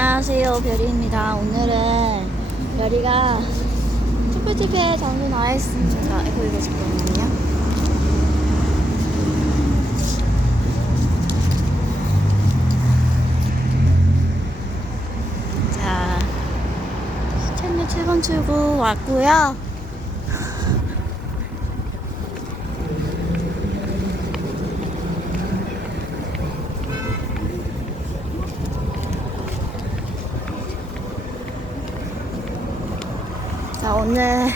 안녕하세요, 별이입니다. 오늘은 별이가 촛불집회 장소 나와 있습니다. 이거 잠깐만요. 자, 시청역 7번 출구 왔고요. 자, 오늘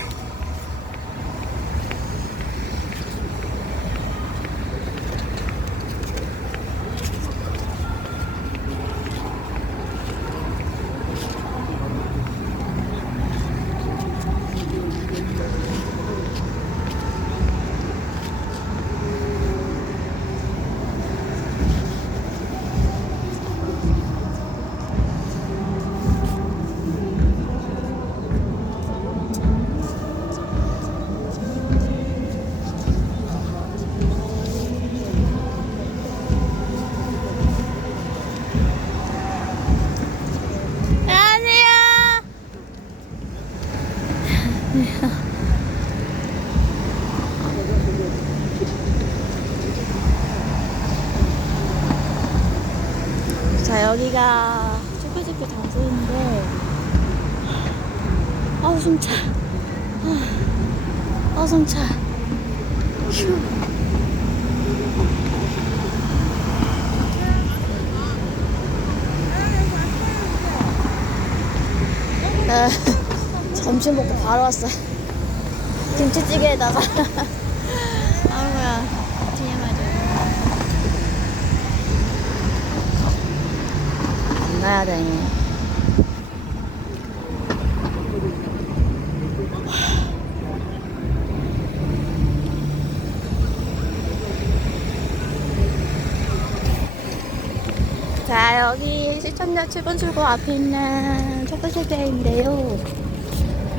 자, 여기가 촛불집회 장소인데 아우 숨차 아우 숨차 휴. 점심 먹고 바로 왔어요. 김치찌개에다가 아우야 TMI 만나야 되네. 자, 여기 시청역 7번 출구 앞에 있는 촛불집회인데요.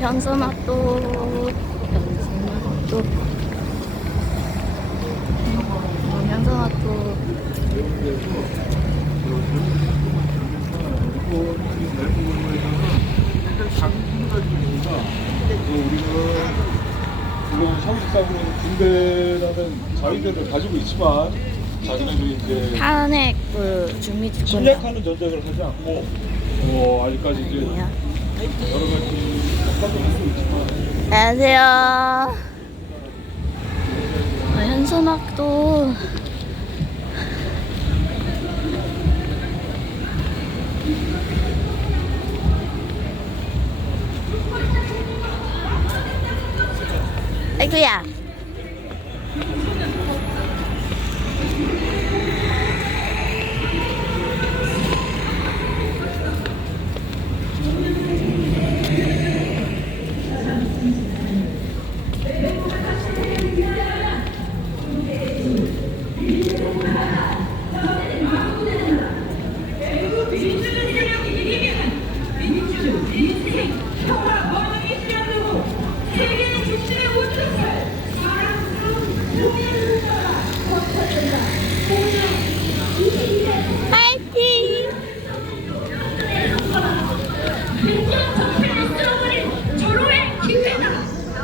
연소막도 연소막도 우리가 상식상으로 군대라는 자위대를 가지고 있지만 자기네들이 이제 탄핵 중미집권 침략하는 전쟁을 하지 않고 아직까지 이제 여러 가지 협박을 할 수 있지만. 안녕하세요. 현수막도 아이고야.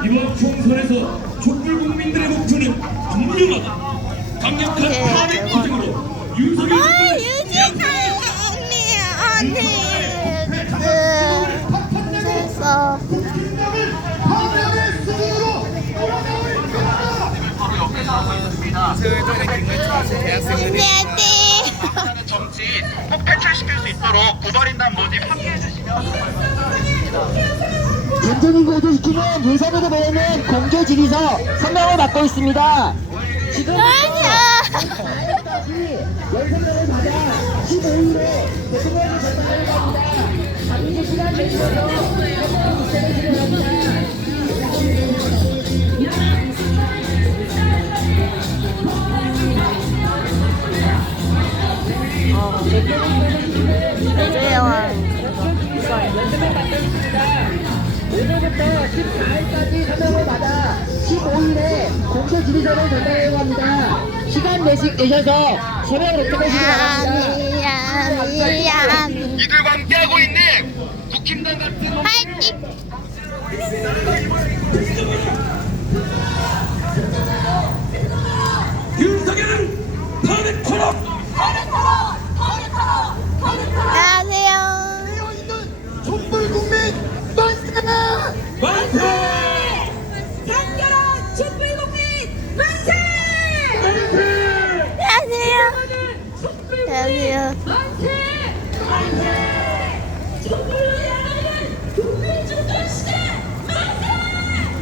이번 총선에서 촛불 국민들의 목표는 분명하다. 강력한 탄핵 투쟁으로 윤석열 하는 정치 꼭 탈출시킬 수 있도록 고발인단 모집 함께해 주시면 전쟁을 고조시키는 윤석열에 대해는 공개 질의서 성명을 받고 있습니다. 지금 다시 연설문을 받아 15일에 대통령이 전달을 합니다. 잠시 시간 내주셔서 현장 입장을 진행합니다. 오늘부터 14일까지 서명을 받아 15일에 공개 질의서를 전달해야 합니다. 시간 내셔서 서명을 어떻게 하시기 바랍니다. 이들과 함께하고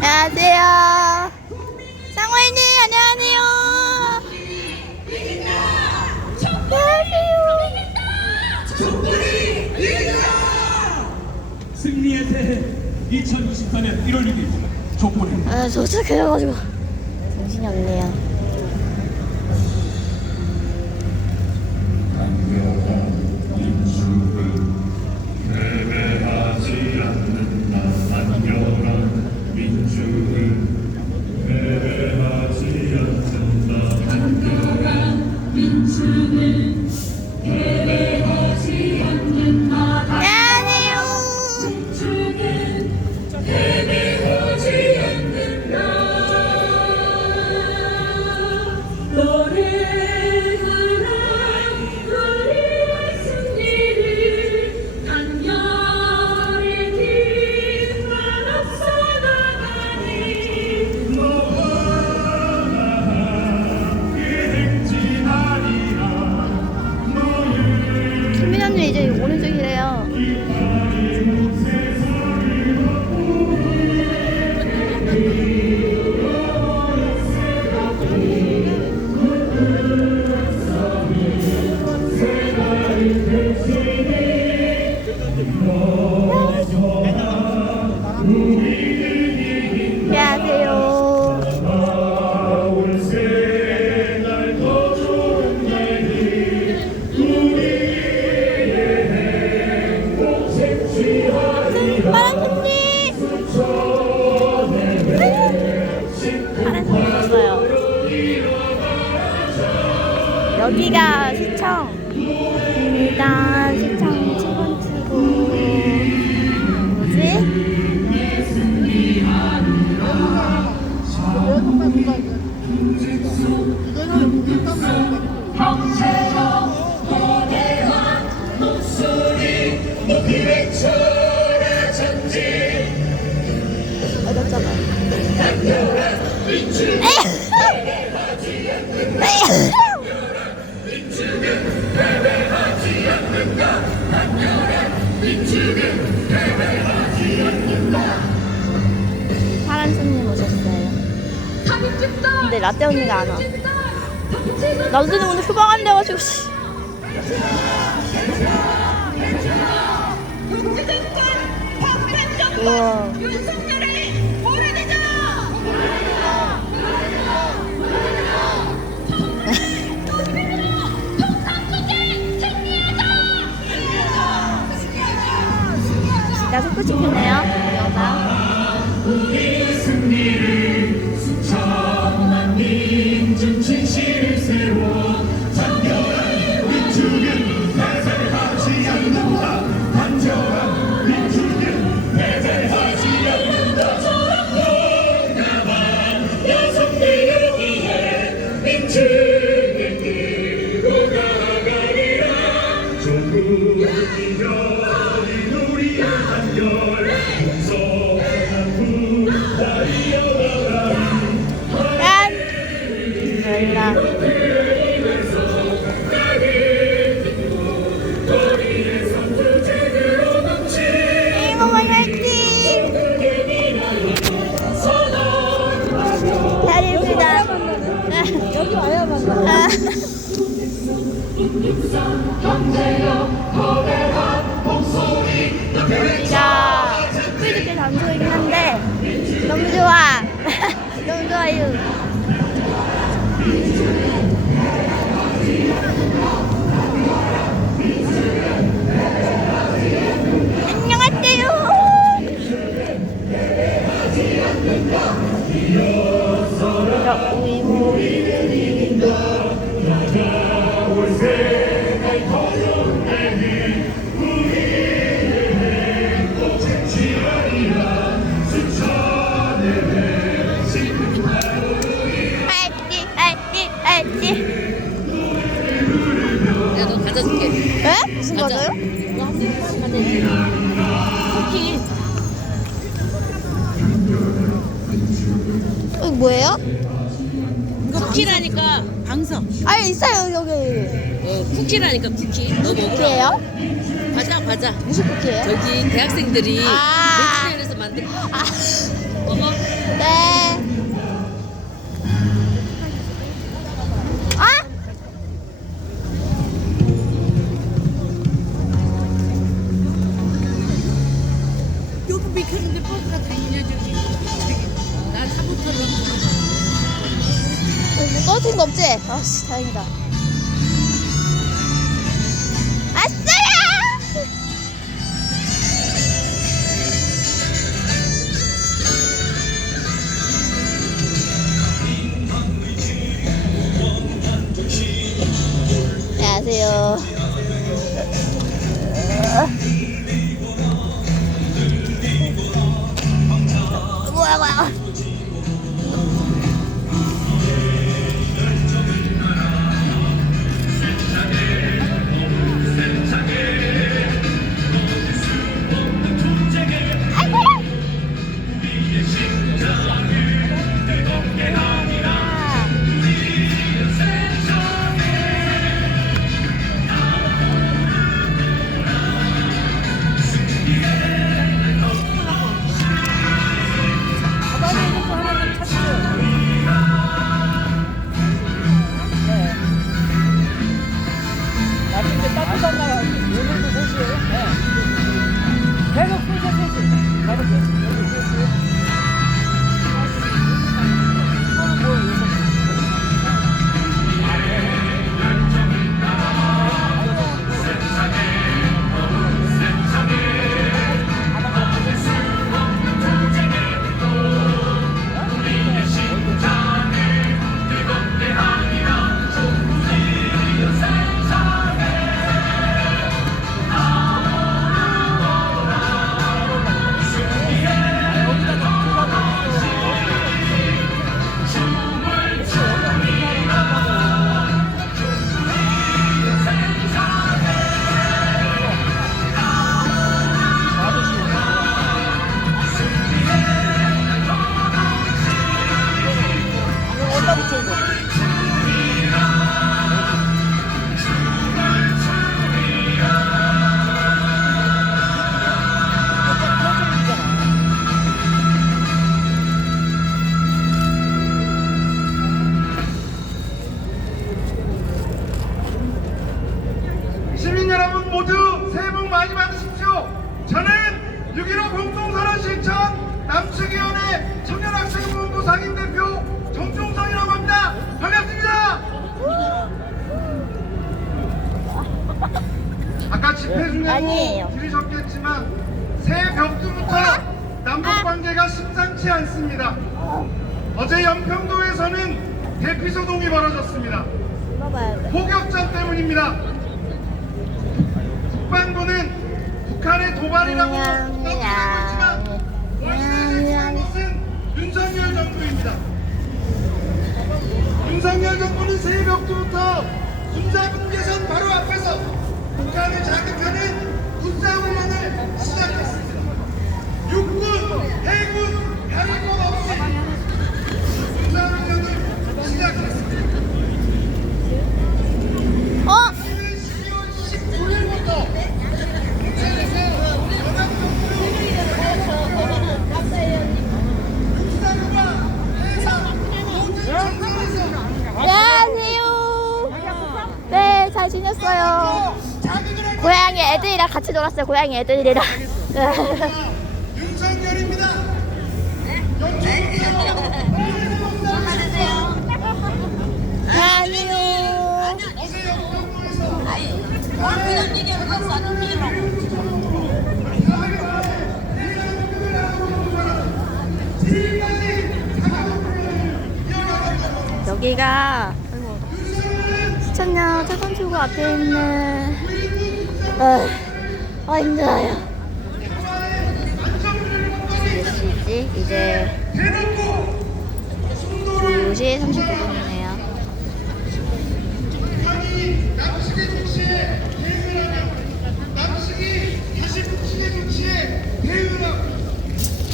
안녕하세요. 상호이님 안녕하세요. 승리의 새해 2024년 1월 6일 족보입니다. 아, 저 진짜 그래가지고 정신이 없네요. 패배하지 않는다. 안녕한 민주는 패배하지 않는다. 안녕한 민주는 패배하지 않는다. 안녕하세요. 패배하지 않는다. 노래하라 우리의 승리를 단결의 길만 앞서 나가니 너와 나 함께 행진하리라. 너를 김민현님 이제 오른쪽이래요. 안녕하세요. 나올 새날 더 좋은 날이 우리의 행복 색취하리라. 파랑손님. 파랑손님 오셨어요. 여기가 시청입니다. 시청 7번 뭐지? 파란 손님 오셨어요. 근데 라떼 언니가 안 와. 나도 오늘 휴방 안 돼가지고. 씨. 우와. 진짜 속도 찍히네요. 영상. 우리의 승리를 수천만 민중 진실을 세워 단결한 민중은 패배하지 않는다. 단결한 민중은 패배하지 않는다. 동남아 여성들을 위해 민중을 끌고 나가리라. 조국을 이겨린 우리의 단결 풍성한 부다 이어나가리. 몰라. 이모만 화이팅! 잘입니다. 여기 와야 만나. 우리가 촛불집회 장소이긴 한데 너무 좋아. 너무 좋아요. 안녕하세요. 자, 우이모. 야너 과자 줄게. 에? 무슨 과자요? 쿠키. 이거 뭐예요? 이거 쿠키라니까 방석. 아니 있어요 여기. 쿠키라니까 쿠키. 너 먹으라. 쿠키예요? 과자. 무슨 쿠키예요? 저기 대학생들이 아. 매트리에서 만든. 아. 먹어. 네. 아? 요거 비켰는데 버스가 다니냐 저기. 나 사부터로. 뭐 떨어진 거 없지? 아씨 다행이다. 아싸야! 안녕하세요. 뭐야. 근데 따뜻한 날 오늘도 3시에요? 네. 계속 3시. 계속 3시. 이거는 뭐 6시. 시민 여러분 모두 새해 복 많이 받으십시오. 저는 6.15 공동선언 실천 남측위원회 청년학생본부 상임대표 정종성이라고 합니다. 반갑습니다. 아까 집회 아니에요. 중에도 들으셨겠지만 새해 벽두부터 남북관계가 심상치 않습니다. 어제 연평도에서는 대피소동이 벌어졌습니다. 먹어야 돼. 폭격전 때문입니다. 국방부는 북한의 도발이라고 떠들고 있지만 원인을 제기한 것은 윤석열 정부입니다. 윤석열 정부는 새해 벽두부터 군사분계선 바로 앞에서 북한을 자극하는 군사훈련을 시작했습니다. 육군, 해군, 가릴 것 없이 군사훈련을 시작했습니다. 어? 12월 19일부터 북한에서 육상과 해상 모든 전선에서 안녕하세요. 네, 잘 지냈어요. 고양이 애들이랑 같이 놀았어요. 고양이 애들이랑. 윤석열입니다. 안녕. 어제 영평도에서 그냥 얘기하면서 안 움직이라고. 여기가 수천년 태권투구 앞에 있는 힘들어요. 몇 시지? 이제 2시 39분이네요. 남측의 조치에 대응을 하며 남측이 다시 북측의 조치에 대응을 하고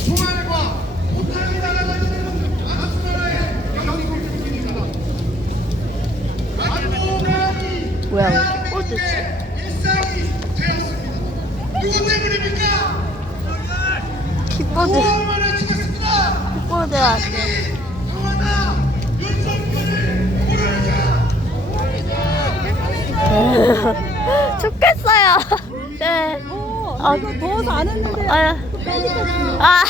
총알과 포탄이 날아다니는 아랍나라의 영향이 공격입니다. 누구 때문입니까? 키보드 5월 만에 죽겠습니다. 키보드 왔어. 강하다 윤석열을 모르자. 죽겠어요. 네. 이거 더워서 안 했는데. 아.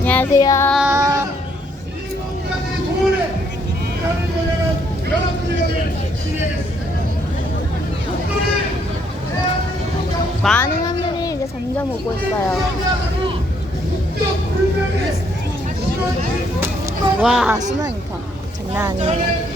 안녕하세요. 많은 사람들이 이제 점점 오고 있어요. 와, 수나니까 장난 아니에요.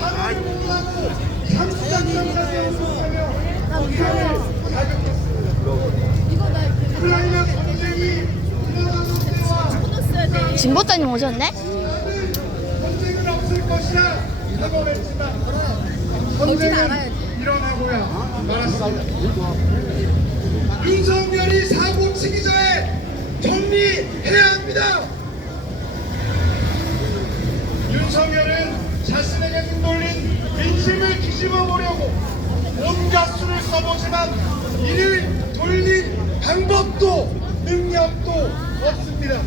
진보자님 오셨네? 전쟁은 없을 것이라 사고했지만 전쟁은 일어나고야 말았습니다. 윤석열이 사고 치기 전에 정리해야 합니다. 윤석열은 자신에게 흔들린 민심을 뒤집어 보려고 온갖 수를 써보지만 이를 돌릴 방법도 능력도 없습니다.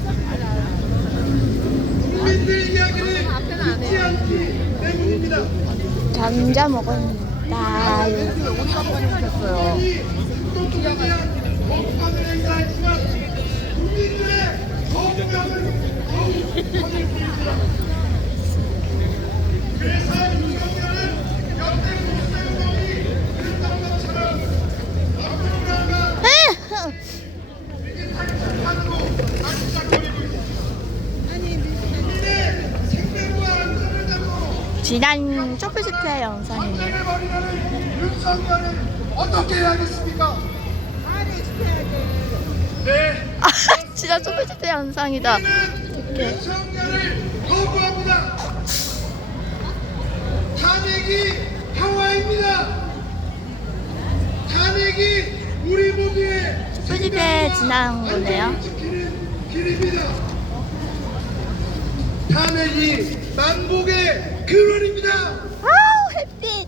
국민들 이야기를 듣지 않기 때문입니다. 감자 먹었다. 국민들에 대한 법관을 행사했지만 국민들의 정명은 더욱 커졌습니다. 그래서 윤석열은 역대 국회의원이 그랬던 것처럼 앞으로 나아가 위기탈 재판으로 낚시작거리고 있습니다. 국민의 생명과 안전을 잡고 지난 쇼핑스퀘어 영상이에요. 전쟁을 벌이려는 윤석열을 어떻게 해야겠습니까? 네, 아, 지난 쇼핑스퀘어 영상이다. 윤석열을 거부합니다. 탄핵이 평화입니다. 탄핵이 우리 모두의 쇼핑스퀘어 지난 거네요. 안전을 지키는 길입니다. 탄핵이 만복의 근원입니다. 아우, 햇빛.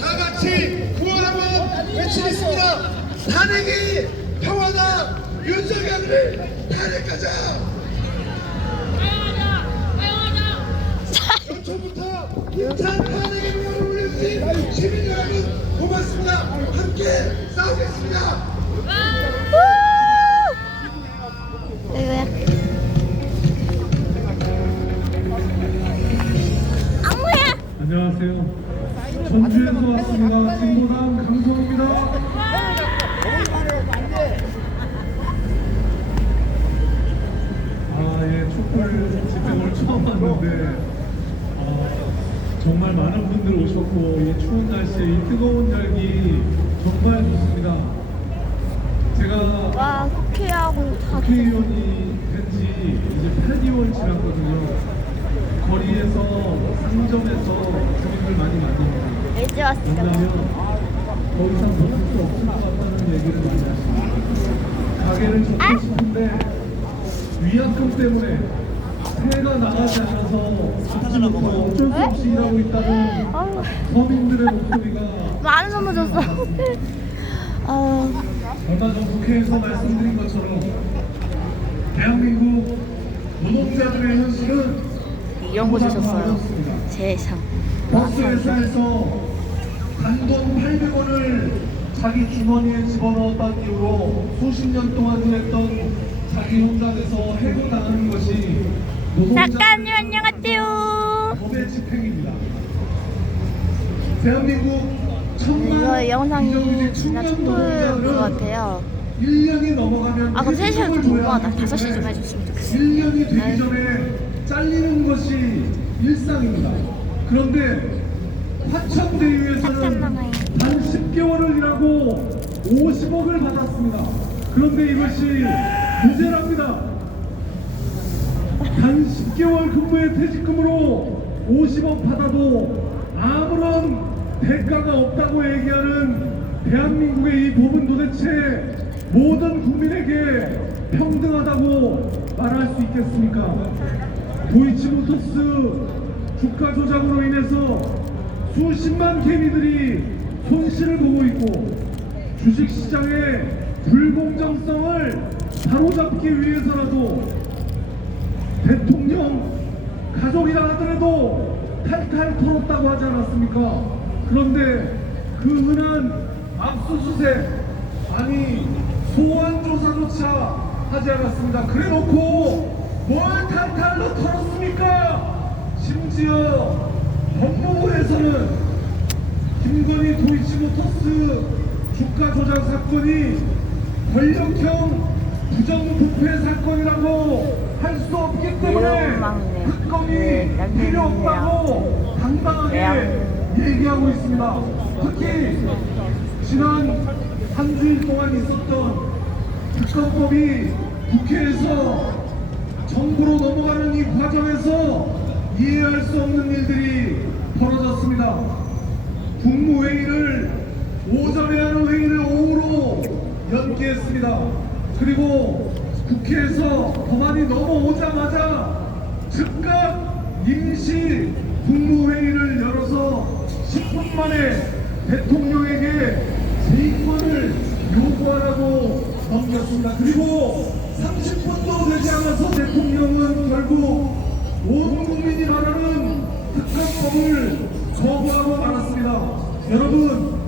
다 같이 구호 한번 외치겠습니다. 탄핵이 평화다. 윤석열을 탄핵하자. 연초부터 인천 탄핵의 명을 올려주신 시민 여러분 고맙습니다. 함께 싸우겠습니다. 이거야. 악무야. 안녕하세요. 전주에서 왔습니다. 진보당 강성입니다. 촛불 집회 처음 왔는데 정말 많은 분들 오셨고 이 추운 날씨에 이 뜨거운 열기 정말 좋습니다. 제가 와, 국회하고 다 국회의원이 된 지 이제 8개월 지났거든요. 거리에서 상점에서 주민들 많이 만납니다. 일찍 왔어요. 만나면 더 이상 버틸 수 없을 것 같다는 얘기를 많이 하십니다. 가게를 접고 싶은데 위약금 때문에 새해가 나가지 않아서 아침부터 어쩔 수 없이 일하고 있다는 아유, 서민들의 목소리가 많은 선물 줬어. 얼마 전 국회에서 말씀드린 것처럼 대한민국 노동자들의 현실은 이런 거 주셨어요. 어렵습니다. 세상. 버스 회사에서 단돈 800원을 자기 주머니에 집어넣었다는 이유로 수십 년 동안 일했던 자기 현장에서 해고당하는 것이 작가님 안녕하세요. 법의 집행입니다. 대한민국 이거 영상이 지난 촛불 것 같아요. 1년이 넘어가면 아, 그럼 3시간 궁금하다. 5시쯤 해줬으면 좋겠어. 1년이 되기 전에 잘리는 것이 일상입니다. 그런데 화천대유에서는 단 10개월을 일하고 50억을 받았습니다. 그런데 이것이 무죄랍니다. 단 10개월 근무의 퇴직금으로 50억 받아도 아무런 대가가 없다고 얘기하는 대한민국의 이 법은 도대체 모든 국민에게 평등하다고 말할 수 있겠습니까? 도이치모터스 주가 조작으로 인해서 수십만 개미들이 손실을 보고 있고 주식시장의 불공정성을 바로잡기 위해서라도 대통령 가족이라 하더라도 탈탈 털었다고 하지 않았습니까? 그런데 그 흔한 압수수색 아니 소환조사조차 하지 않았습니다. 그래놓고 뭘 탈탈로 털었습니까? 심지어 법무부에서는 김건희 도이치모터스 주가 조작 사건이 권력형 부정부패 사건이라고 할 수 없기 때문에 특검이 필요 없다고 당당하게 얘기하고 있습니다. 특히 지난 한 주일 동안 있었던 특검법이 국회에서 정부로 넘어가는 이 과정에서 이해할 수 없는 일들이 벌어졌습니다. 국무회의를 오전에 하는 회의를 오후로 연기했습니다. 그리고 국회에서 법안이 넘어오자마자 즉각 임시 국무회의를 열어서 10분 만에 대통령에게 재임권을 요구하라고 넘겼습니다. 그리고 30분도 되지 않아서 대통령은 결국 온 국민이 바라는 특검법을 거부하고 말았습니다. 여러분,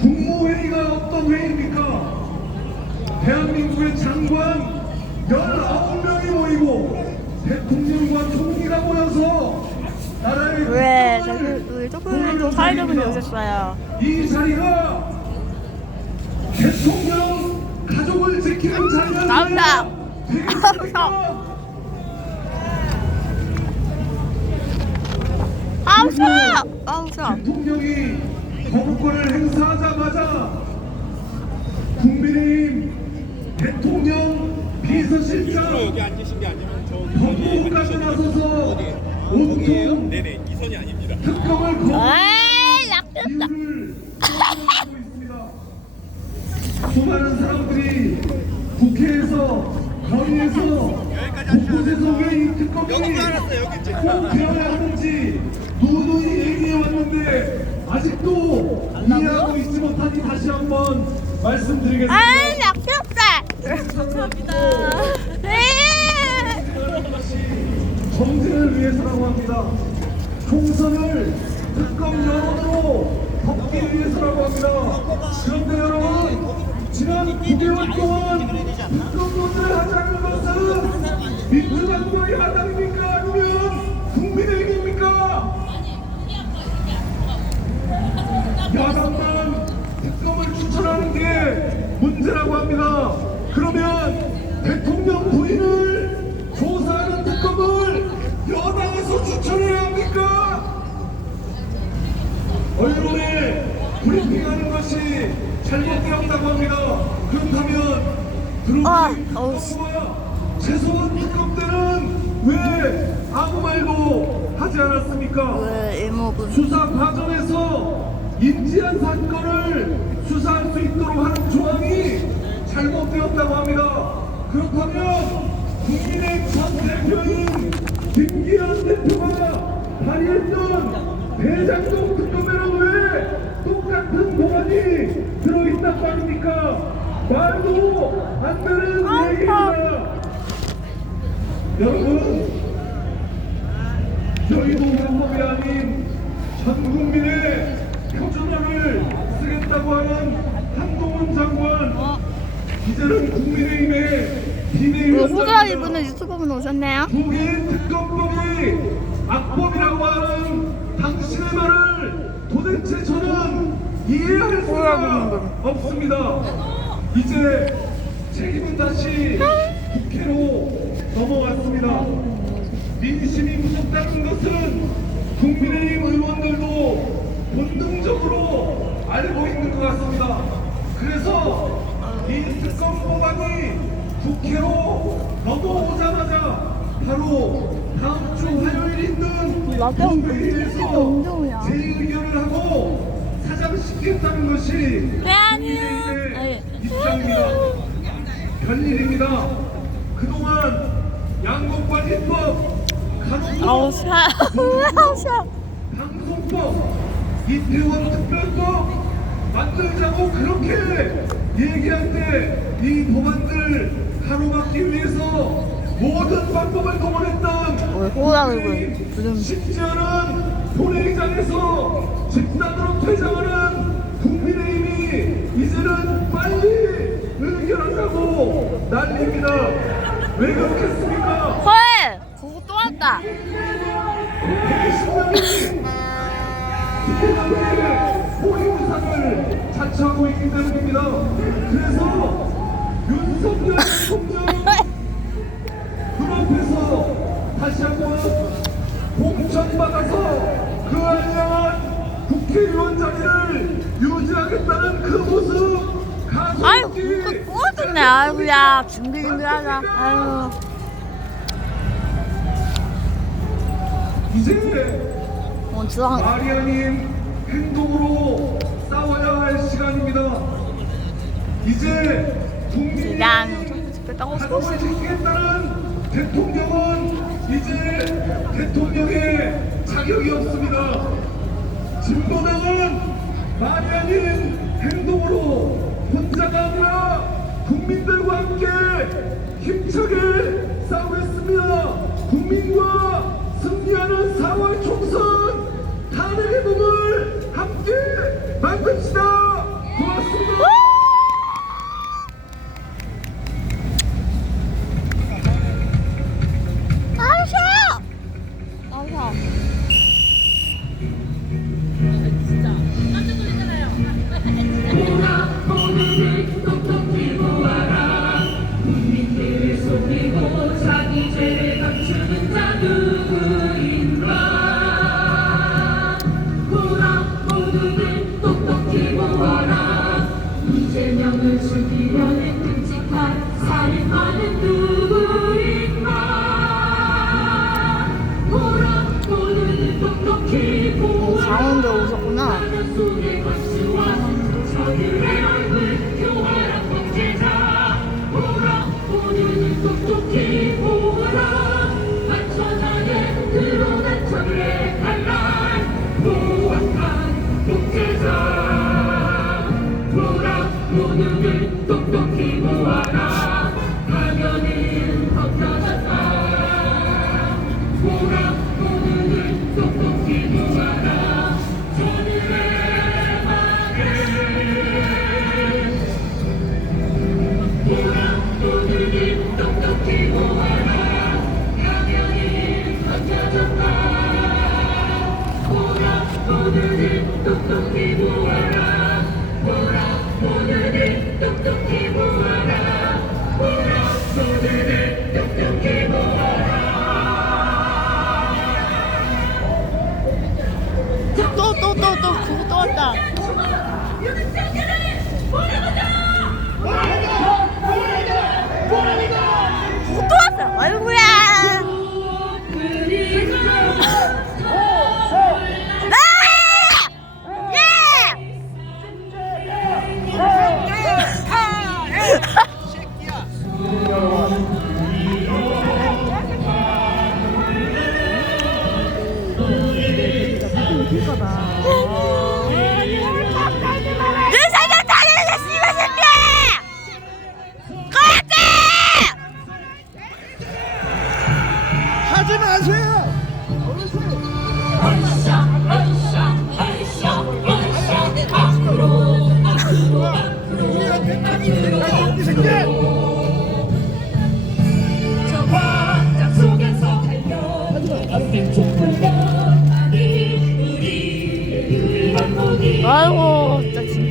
국무회의가 어떤 회의입니까? 대한민국의 장관 19명이 모이고 대통령과 총리가 모여서 나라의 왜 국정을 조금이라도 사회적으로 오셨어요? 이 자리가 대통령 가족을 지키는 자리가 나온다. 되겠습니까? 아우 싫어! 아우 싫어! 대통령이 거부권을 행사하자마자 국민의힘 대통령 비서실장 법무부까지 나서서 온통 특검을 에이 약했다. 이유를 하고 있습니다. 수많은 사람들이 국회에서 거리에서 곳곳에서 왜 이 특검이 꼭 되어야 하는지 누누이 얘기해 왔는데 아직도 이해하고 있지 못하니 다시 한번 말씀드리겠습니다. 에이 약했다. 감사합니다. 에이. 정진을 위해서라고 합니다. 총선을 특검 여론으로 덮기 위해서라고 합니다. 그런데 여러분, 지난 9개월 동안 특검 논의를 하지 않는 것은 민주당과 야당입니까? 아니면 국민의힘입니까? 야당만 특검을 추천하는 게 문제라고 합니다. 그러면 대통령 부인을 조사하는 특검을 여당에서 추천해야 합니까? 언론에 브리핑하는 것이 잘못되었다고 합니다. 그렇다면 들어오는 특검과 최소한 특검 때는 왜 아무 말도 하지 않았습니까? 왜 이모분? 수사 과정에서 인지한 사건을 수사할 수 있도록 하는 조항이 잘못되었다고 합니다. 그렇다면 국민의 전 대표인 김기현 대표가 발의했던 대장동 특검에는 왜 똑같은 법안이 들어있단 말입니까? 말도 안 되는 얘기입니다. 여러분, 저희도 헌법이 아닌 전 국민의 표준어를 쓰겠다고 하는 한동훈 장관, 이제는 국민의힘의 호주라기 분은 유튜버분 오셨네요. 두 개의 특검법이 악법이라고 하는 당신의 말을 도대체 저는 이해할 수가 없습니다. 이제 책임은 다시 국회로 넘어왔습니다. 민심이 무섭다는 것은 국민의힘 의원들도 본능적으로 알고 있는 것 같습니다. 그래서 이 특검 법안이 국회로 넘어오자마자 바로 다음 주 화요일 있는 라떼는 본회의에서 운동이야. 재의견을 하고 사장시켰다는 것이 국민의힘의 입장입니다. 별일입니다. 그동안 양곡관리법, 아우 간호법, 싫어. 아우 싫어. 방송법, 이태원 특별법 만들자고 그렇게 얘기할 때 이 법안들 가로막기 위해서 모든 방법을 동원했던 호랑이를 부름. 심지어는 본회의장에서 집단으로 퇴장하는 국민의힘이 이제는 빨리 의결하자고 난립니다. 왜 그렇겠습니까? 헐! 그거 또 왔다. 포기부상을 자처하고 있기 때문입니다. 그래서 윤석열 대통령 그 앞에서 다시 한번 공천받아서 그 알량한 국회의원 자리를 유지하겠다는 그 모습 아이고 가속기 그거 또 왔네. 아이고야 준비하자. 아유. 이제 주황. 말이 아닌 행동으로 싸워야 할 시간입니다. 이제 국민이 가족을 지키겠다는 대통령은 이제 대통령의 자격이 없습니다. 진보당은 말이 아닌 행동으로 혼자가 아니라 국민들과 함께 힘차게 싸우겠습니다. 국민과 승리하는 4월 총선 탄핵의 몸을 함께 만듭시다. 고맙습니다. 아우 싫어. 아우 싫어. 이재명을 죽이려는 끔찍한 살인마는 누구인가. 보라보는 똑똑히 강원도 오셨구나. 속에 감수와 저들의 얼굴 교활한 범죄자. 보라보는 똑똑히 보라 만천하에 드러난 저들의 반란 모악한 독재자. 모두들 똑똑히 보아라. 가면은 벗겨졌다. 보라 모두들 똑똑히 보아라. 저들의 말을 보라 모두들 똑똑히 보아라. 가면은 벗겨졌다. 보라 모두들 똑똑히 보아라. 보라 모두들 똑똑히 보아라. 보라 모두들 똑똑히 보아라. 또 그거 또 왔다. 그거 또 왔어. 아이고야. 하지 마세요. 저 바짝 속에서 달려 어떤 촛불 연막이 우리의 유일한 무기. 아이고 진짜 진짜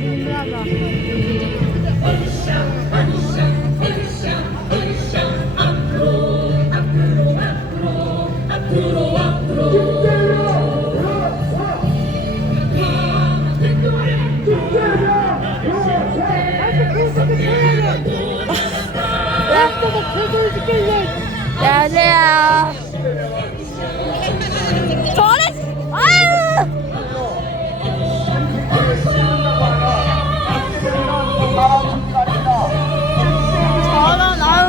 안녕하세요. 저래. 아유. 저런 아유.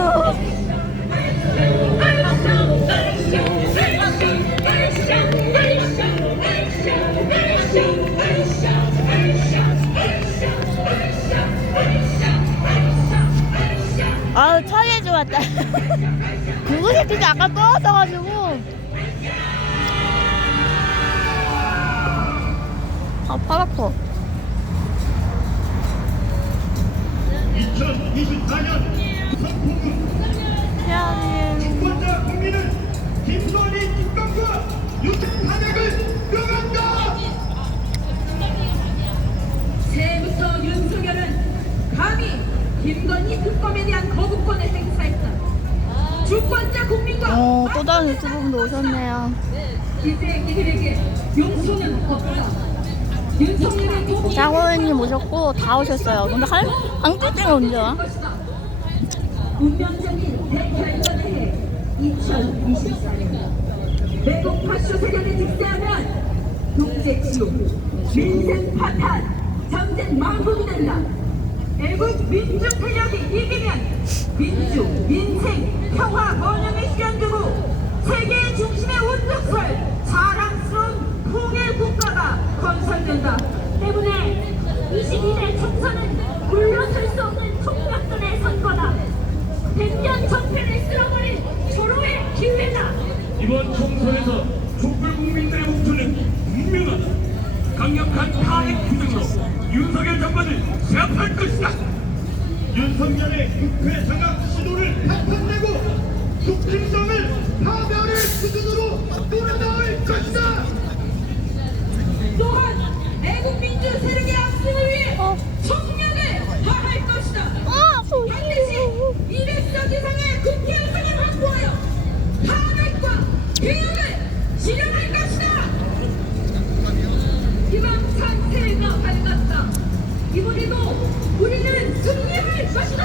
누구 새끼지 아까 떨어져가지고. 아, 팔 아파. 2024년 태양이. 주권자 국민은 김건희 특검과 유착 탄핵을 명한다. 새해부터 윤석열은 감히 김건희 특검에 대한 거부권을 행사했다. 주권자 국민과 또 다른 유튜브분도 오셨네요. 이제 이들에게 용서는 없다. 윤석열의 도움이 장호연님 오셨고 다 오셨어요. 근데 한국 때가 언제 와? 것이다. 운명적인 대결전 해에 2024년 매국 파쇼 세력에 직세하면 독재 지옥, 민생 파탄, 전쟁 망국이 된다. 애국 민주 세력이 이기면 민주, 민생, 평화, 번영의 실현되고 세계 중심의 운동설, 자랑스러운 통일 국가가 건설된다. 때문에 22대 총선은 물러설 수 없는 총력전의 선거다. 100년 전패를 쓸어버린 초로의 기회다. 이번 총선에서 촛불 국민들의 목표는 분명하다. 강력한 탄핵 투쟁으로 윤석열 정권을 제압할 것이다. 윤석열의 국회 장악 시도를 단판내고 국힘당을 파멸의 수준으로 몰아넣을 것이다. 또한 애국 민주 세력의 압승을 위해 총력을 다할 것이다. 반드시 200석 이상의 국회의원을 확보하여 탄핵과 개혁을 실현할 것이다. 희망찬 새해가 밝았다. 이번에도 우리는 승리할 것이다.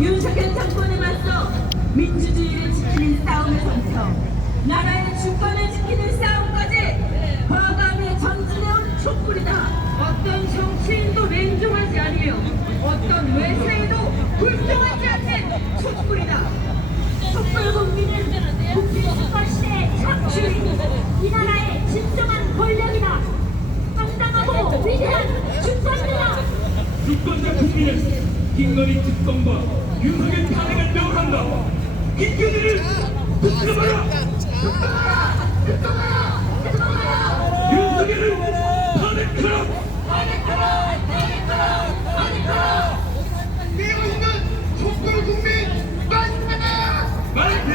윤석열 정권에 맞서 민주주의를 지키는 싸움을 선서 나라의 주권을 지키는 싸움까지 과감히 전진해온 촛불이다. 어떤 정치인도 냉정하지 아니며 어떤 외세에도 굴종하지 않는 촛불이다. 촛불 국민은 국회 주권 시대의 창출이 이 나라의 진정한 권력이다. 당당하고 위대한 주권이다. 주권자 국민은 김건희 특검과 윤석열 탄핵을 명한다. 김건희를 붙잡아라. 윤석열을 탄핵하라. 깨어있는 촛불 국민 만세! 만세!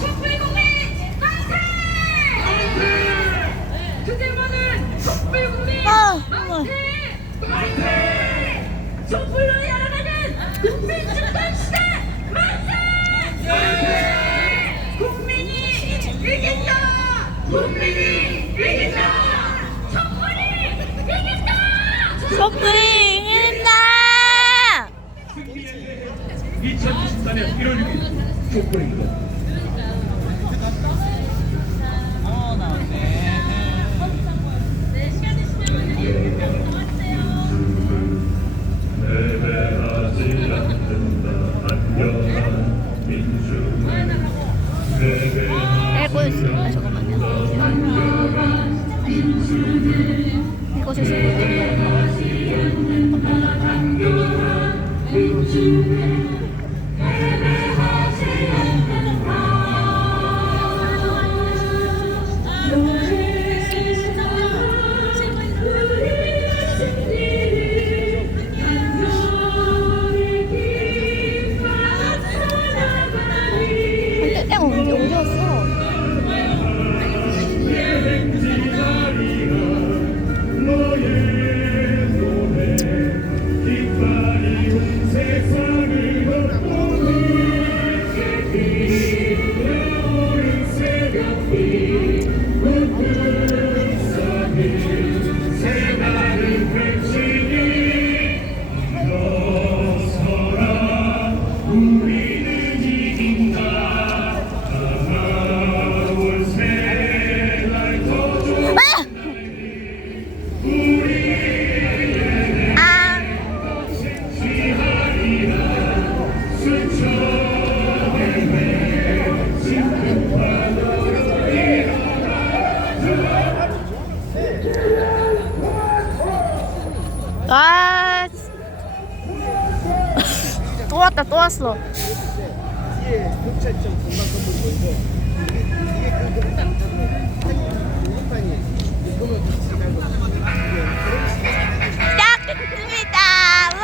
촛불 국민 만세! 그들만은 촛불 국민 만세! 촛불로 열어가는 국민 주권 시대 만세! 국민이 이긴다! 국민이 이긴다! 촛불이 이긴다! 촛불이 이긴다! 2024년 1월 6일 촛불입니다. 패배하지 않는다. 안녕한 민주. 빼고 있습니다. 잠깐만요. 이거 주시고. 근데 내가 언제 왔어? 너의 손에 깃발이 온 세상을 좋았어. 뒤에 경찰청 공간 건물 보이고 이게 그 공간판이 보면 시작했습니다. 와.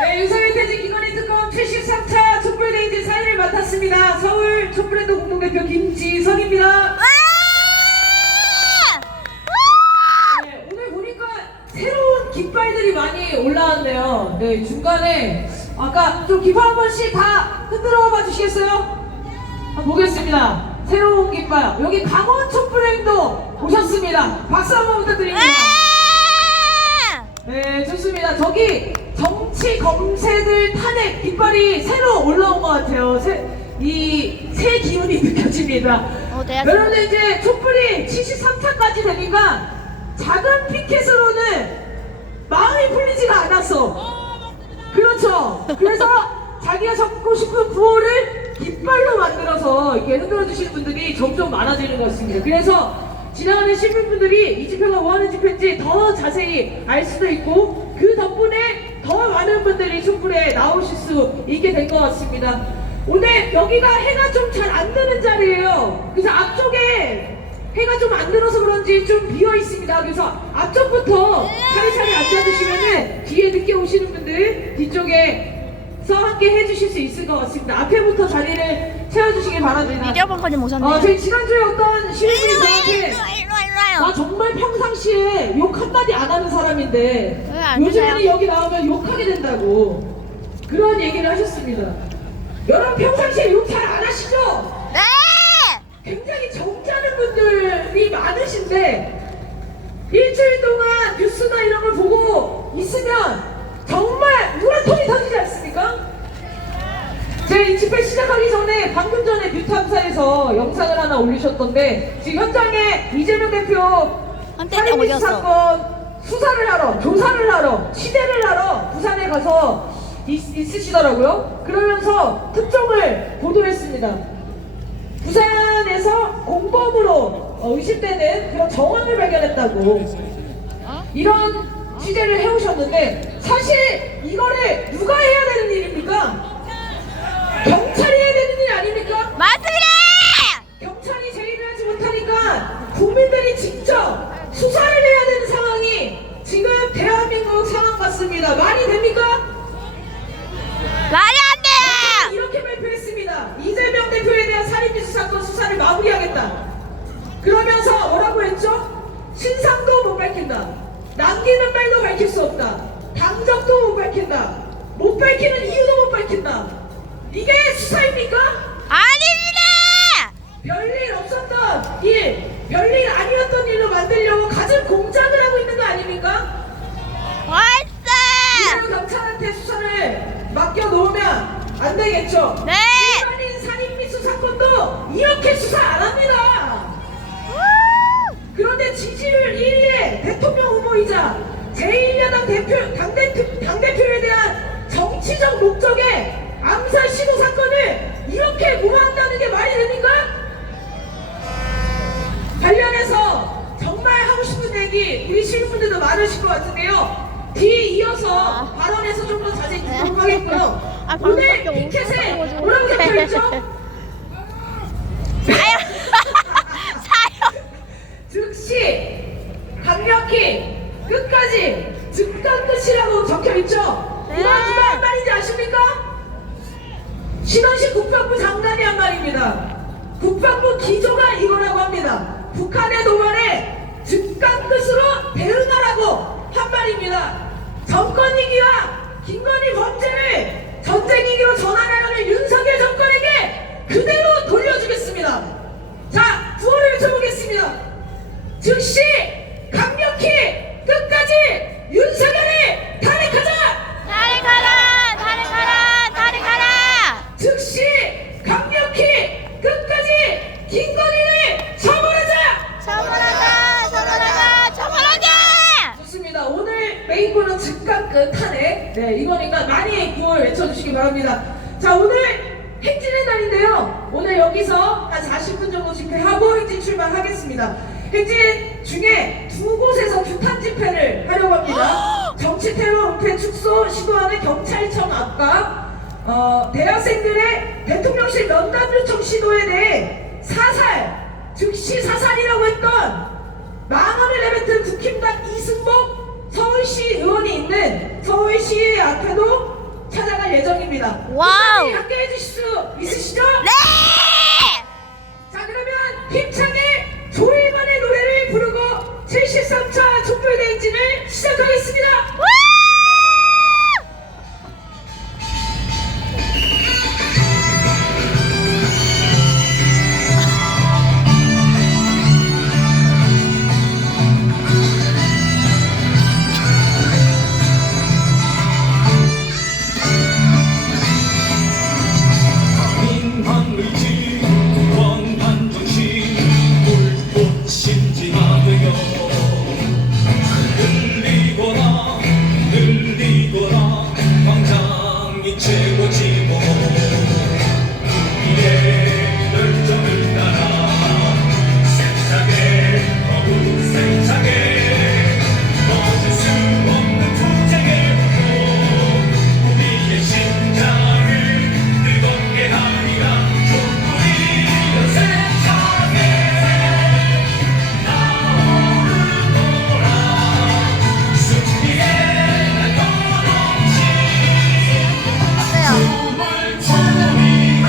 네, 유성의 퇴직 기관의 특검 73차 촛불데이즈 사회를 맡았습니다. 서울 촛불랜드 공동대표 김지선입니다. 네, 오늘 보니까 새로운 깃발들이 많이 올라왔네요. 네, 중간에 아까 좀 깃발 한 번씩 다 흔들어 봐 주시겠어요? 한번 보겠습니다. 새로운 깃발. 여기 강원 촛불행동 오셨습니다. 박수 한번 부탁드립니다. 네, 좋습니다. 저기 정치 검색을 탄핵 깃발이 새로 올라온 것 같아요. 이 새 기운이 느껴집니다. 여러분들 이제 촛불이 73차까지 되니까 작은 피켓으로는 마음이 풀리지가 않았어. 그렇죠. 그래서 자기가 적고 싶은 구호를 깃발로 만들어서 이렇게 흔들어 주시는 분들이 점점 많아지는 것 같습니다. 그래서 지나가는 시민분들이 이 집회가 뭐 하는 집회인지 더 자세히 알 수도 있고 그 덕분에 더 많은 분들이 촛불에 나오실 수 있게 된 것 같습니다. 오늘 여기가 해가 좀 잘 안 드는 자리예요. 그래서 앞쪽에 해가 좀 안 들어서 그런지 좀 비어 있습니다. 그래서 앞쪽부터 차례차례 앉아주시면은 뒤에 늦게 오시는 분들 뒤쪽에서 함께 해주실 수 있을 것 같습니다. 앞에부터 자리를 채워주시기 바랍니다. 미디어 벙커님 오셨네요. 저희 지난주에 어떤 시민분이 저한테 일로 와요. 나 정말 평상시에 욕 한마디 안 하는 사람인데 왜 안 요즘에는 하세요? 여기 나오면 욕하게 된다고 그런 얘기를 하셨습니다. 여러분 평상시에 욕 잘 안 하시죠? 네. 굉장히 점잖은 분들이 많으신데 일주일 동안 뉴스나 이런 걸 보고 있으면 정말 우라통이 터지지 않습니까? 제 이 집회 시작하기 전에 방금 전에 뷰탐사에서 영상을 하나 올리셨던데 지금 현장에 이재명 대표 살인미수 사건 수사를 하러 조사를 하러 취재를 하러 부산에 가서 있으시더라고요. 그러면서 특종을 보도했습니다. 부산에서 공범으로 의심되는 그런 정황을 발견했다고 이런 취재를 해오셨는데 사실 이거를 누가 해야 되는 일입니까? 경찰이 해야 되는 일 아닙니까? 맞습니다. 경찰이 제 일을 하지 못하니까 국민들이 직접 수사를 해야 되는 상황이 지금 대한민국 상황 같습니다. 말이 됩니까? 말이 안 돼요. 이렇게 발표했습니다. 이재명 대표에 대한 살인미수 사건 수사를 마무리하겠다. 그러면서 뭐라고 했죠? 신상도 못 밝힌다. 남기는 말도 밝힐 수 없다. 당적도 못 밝힌다. 못 밝히는 이유도 못 밝힌다. 이게 수사입니까? 아닙니다. 별일 없었던 일, 별일 아니었던 일로 만들려고 가진 공작을 하고 있는 거 아닙니까? 벌써. 이대로 경찰한테 수사를 맡겨놓으면 안 되겠죠? 네. 일반인 살인미수 사건도 이렇게 수사 안 합니다. 그런데 지지율 1위의 대통령 후보이자 제1야당 당대표에 대한 정치적 목적의 암살 시도 사건을 이렇게 무마한다는 게 말이 됩니까? 관련해서 정말 하고 싶은 얘기 우리 시민분들도 많으실 것 같은데요. 뒤이어서 발언에서 좀 더 자세히 듣도록 하겠고요. 오늘 피켓에 뭐라고 적혀있죠? 사요. 즉시 강력히 끝까지 즉각 끝이라고 적혀있죠? 네. 누가 한 말인지 아십니까? 신원식 국방부 장관이 한 말입니다. 국방부 기조가 이거라고 합니다. 북한의 도발에 즉각 끝으로 대응하라고 한 말입니다. 정권 위기와 김건희 범죄를 전쟁이기로 전환하려는 윤석열 정권에게 그대로 돌려주겠습니다. 자, 구호를 외쳐보겠습니다. 즉시 강력히 끝까지 윤석열을 탄핵하자! 즉시 강력히 끝까지 김건희를 처벌하자! 좋습니다. 오늘 메인구는 즉각 탄핵. 네, 이거니까 많이 구호를 외쳐주시기 바랍니다. 자, 오늘 행진의 날인데요. 오늘 여기서 한 40분 정도 집회하고 행진 출발하겠습니다. 행진 중에 두 곳에서 규탄 집회를 하려고 합니다. 정치 테러 은폐 축소 시도하는 경찰청 앞과 대학생들의 대통령실 면담 요청 시도에 대해 사살, 즉시 사살이라고 했던 망언을 내뱉은 국힘당 이승복 서울시 의원이 있는 서울시 앞에도 찾아갈 예정입니다. 와우. 함께 해주실 수 있으시죠? 네! 자, 그러면 힘차게 조일만의 노래를 부르고 73차 촛불대행진을 시작하겠습니다. 민항의지 원한정신 불꽃 심지하며 늘리거나 광장이 최고지 뭐 우리의 열정을 따라 세차게 너무 세차게 멈출 수 없는 투쟁의 불꽃 우리의 심장을 뜨겁게 하리라 촛불이여 세차게 나오르거라 승리의 날 떠넘치 춤을 추리라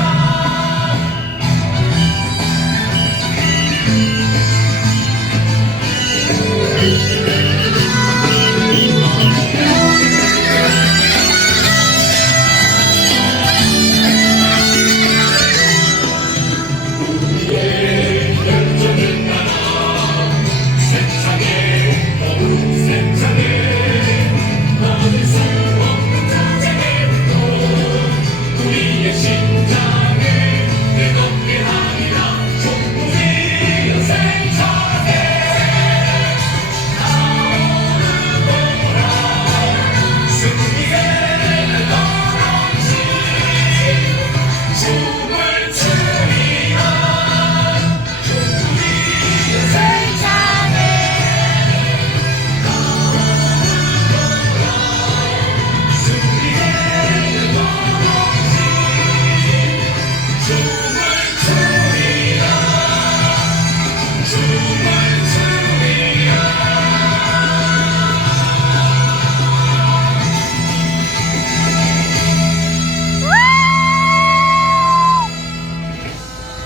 우리의 열정을 따라 세차게 너무 세차게 멈출 수 없는 투쟁의 불꽃 우리의 심장을 뜨겁게 하리라 촛불이여 세차게 나오르거라 승리의 날 떠넘치 춤을 추리라 촛불이여 세차게 승리의 날 떠넘치 춤을 추리라 춤을 추리라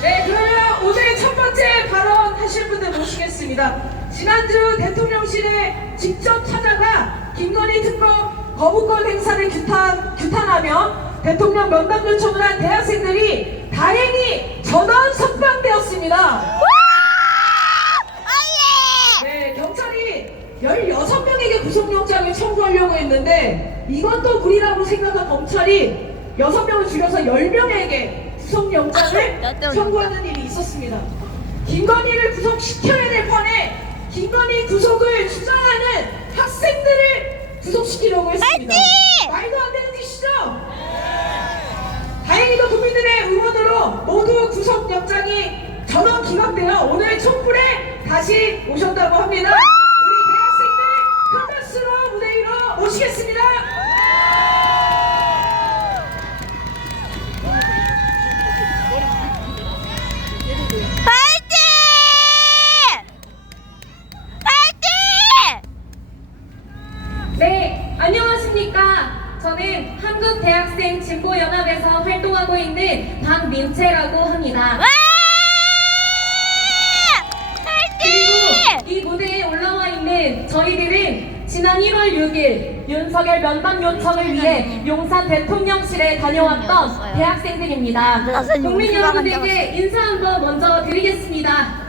네, 그러면 오늘 첫 번째 발언 하실 분들 모시겠습니다. 지난주 대통령실에 직접 찾아가 김건희 특검 거부권 행사를 규탄하며 대통령 면담 요청을 한 대학생들이 다행히 전원 석방되었습니다. 네, 경찰이 16명에게 구속영장을 청구하려고 했는데 이것도 무리라고 생각한 검찰이 6명을 줄여서 10명에게 구속영장을 청구하는 일이 있었습니다. 김건희를 구속시켜야 될 판에 김건희 구속을 주장하는 학생들을 구속시키려고 했습니다. 말도 안 되는 짓이죠? 다행히도 국민들의 응원으로 모두 구속영장이 전원 기각되어 오늘 촛불에 다시 오셨다고 합니다. 우리 대학생들 큰 박수로 무대 위로 모시겠습니다. 네, 안녕하십니까. 저는 한국대학생 진보연합에서 활동하고 있는 박민채라고 합니다. 그리고 이 무대에 올라와 있는 저희들은 지난 1월 6일 윤석열 면담 요청을 위해 용산 대통령실에 다녀왔던 대학생들입니다. 국민 여러분들께 인사 한번 먼저 드리겠습니다.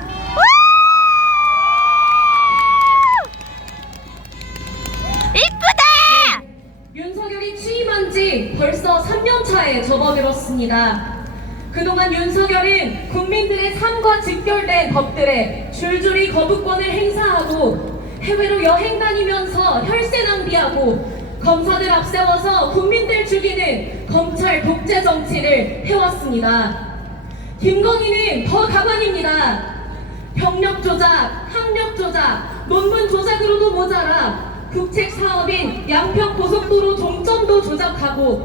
이쁘다! 윤석열이 취임한 지 벌써 3년 차에 접어들었습니다. 그동안 윤석열은 국민들의 삶과 직결된 법들에 줄줄이 거부권을 행사하고 해외로 여행 다니면서 혈세 낭비하고 검사들 앞세워서 국민들 죽이는 검찰 독재 정치를 해왔습니다. 김건희는 더 가관입니다. 병력 조작, 학력 조작, 논문 조작으로도 모자라 국책 사업인 양평고속도로 종점도 조작하고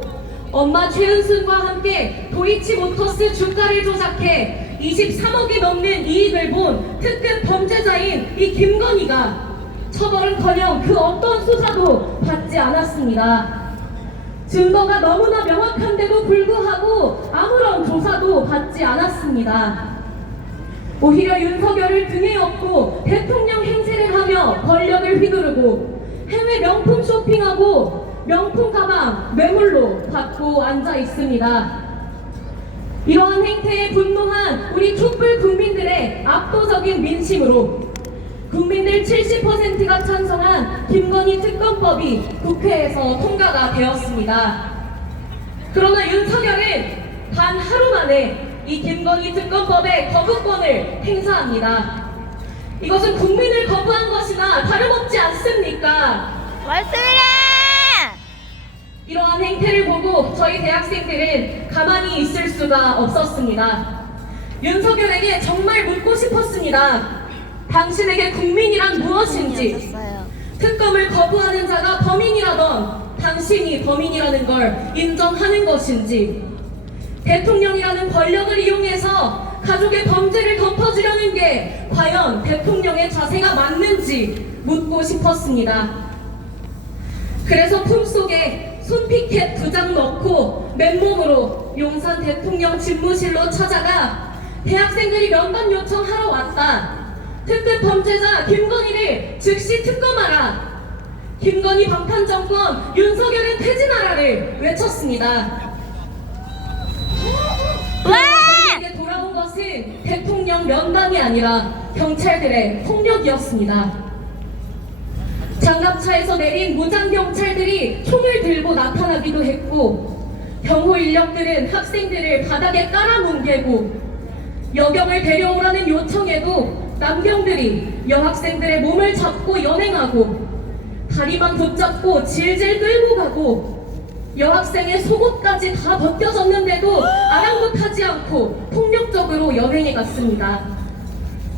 엄마 최은순과 함께 도이치모터스 주가를 조작해 23억이 넘는 이익을 본 특급 범죄자인 이 김건희가 처벌은커녕 그 어떤 수사도 받지 않았습니다. 증거가 너무나 명확한데도 불구하고 아무런 조사도 받지 않았습니다. 오히려 윤석열을 등에 업고 대통령 행세를 하며 권력을 휘두르고 해외 명품 쇼핑하고 명품 가방 뇌물로 받고 앉아 있습니다. 이러한 행태에 분노한 우리 촛불 국민들의 압도적인 민심으로 국민들 70%가 찬성한 김건희 특검법이 국회에서 통과가 되었습니다. 그러나 윤석열은 단 하루 만에 이 김건희 특검법의 거부권을 행사합니다. 이것은 국민을 거부한 것이나 다름없지 않습니까? 맞습니다! 이러한 행태를 보고 저희 대학생들은 가만히 있을 수가 없었습니다. 윤석열에게 정말 묻고 싶었습니다. 당신에게 국민이란 무엇인지, 특검을 거부하는 자가 범인이라던 당신이 범인이라는 걸 인정하는 것인지, 대통령이라는 권력을 이용해서 가족의 범죄를 덮어주려는 게 과연 대통령의 자세가 맞는지 묻고 싶었습니다. 그래서 품속에 손피켓 2장 넣고 맨몸으로 용산 대통령 집무실로 찾아가 대학생들이 면담 요청하러 왔다. 특급 범죄자 김건희를 즉시 특검하라. 김건희 방탄정권 윤석열은 퇴진하라를 외쳤습니다. 저희에게 돌아온 것은 대통령 면담이 아니라 경찰들의 폭력이었습니다. 장갑차에서 내린 무장경찰들이 총을 들고 나타나기도 했고 경호 인력들은 학생들을 바닥에 깔아뭉개고 여경을 데려오라는 요청에도 남경들이 여학생들의 몸을 잡고 연행하고 다리만 붙잡고 질질 끌고 가고 여학생의 속옷까지 다 벗겨졌는데도 아랑곳하지 않고 폭력적으로 연행해 갔습니다.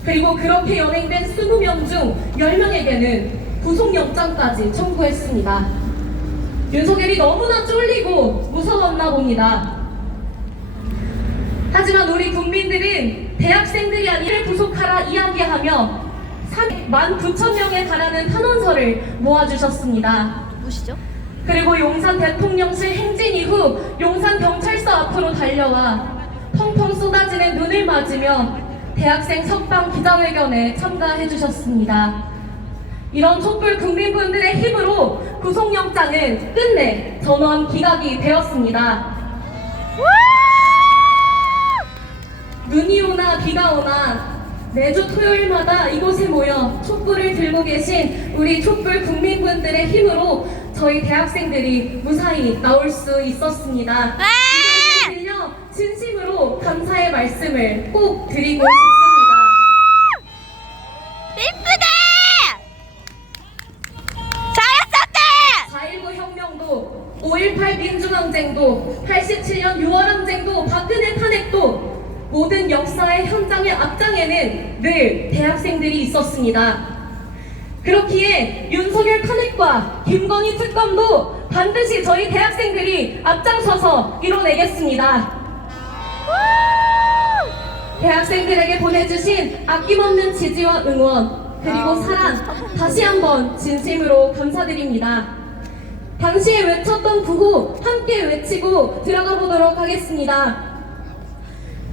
그리고 그렇게 연행된 20명 중 10명에게는 구속영장까지 청구했습니다. 윤석열이 너무나 쫄리고 무서웠나 봅니다. 하지만 우리 국민들은 대학생들이 아니를 구속하라 이야기하며 19,000명에 달하는 탄원서를 모아주셨습니다. 무엇이죠? 그리고 용산 대통령실 행진 이후 용산 경찰서 앞으로 달려와 펑펑 쏟아지는 눈을 맞으며 대학생 석방 기자회견에 참가해 주셨습니다. 이런 촛불 국민분들의 힘으로 구속영장은 끝내 전원 기각이 되었습니다. 눈이 오나 비가 오나 매주 토요일마다 이곳에 모여 촛불을 들고 계신 우리 촛불 국민분들의 힘으로 저희 대학생들이 무사히 나올 수 있었습니다. 이 자리에 들려 진심으로 감사의 말씀을 꼭 드리고 싶습니다. 이쁘다! 4.19 혁명도, 5.18 민주항쟁도, 87년 6월 항쟁도, 박근혜 탄핵도 모든 역사의 현장의 앞장에는 늘 대학생들이 있었습니다. 그렇기에 윤석열 탄핵과 김건희 특검도 반드시 저희 대학생들이 앞장서서 이뤄내겠습니다. 대학생들에게 보내주신 아낌없는 지지와 응원 그리고 사랑 다시 한번 진심으로 감사드립니다. 당시에 외쳤던 구호 함께 외치고 들어가 보도록 하겠습니다.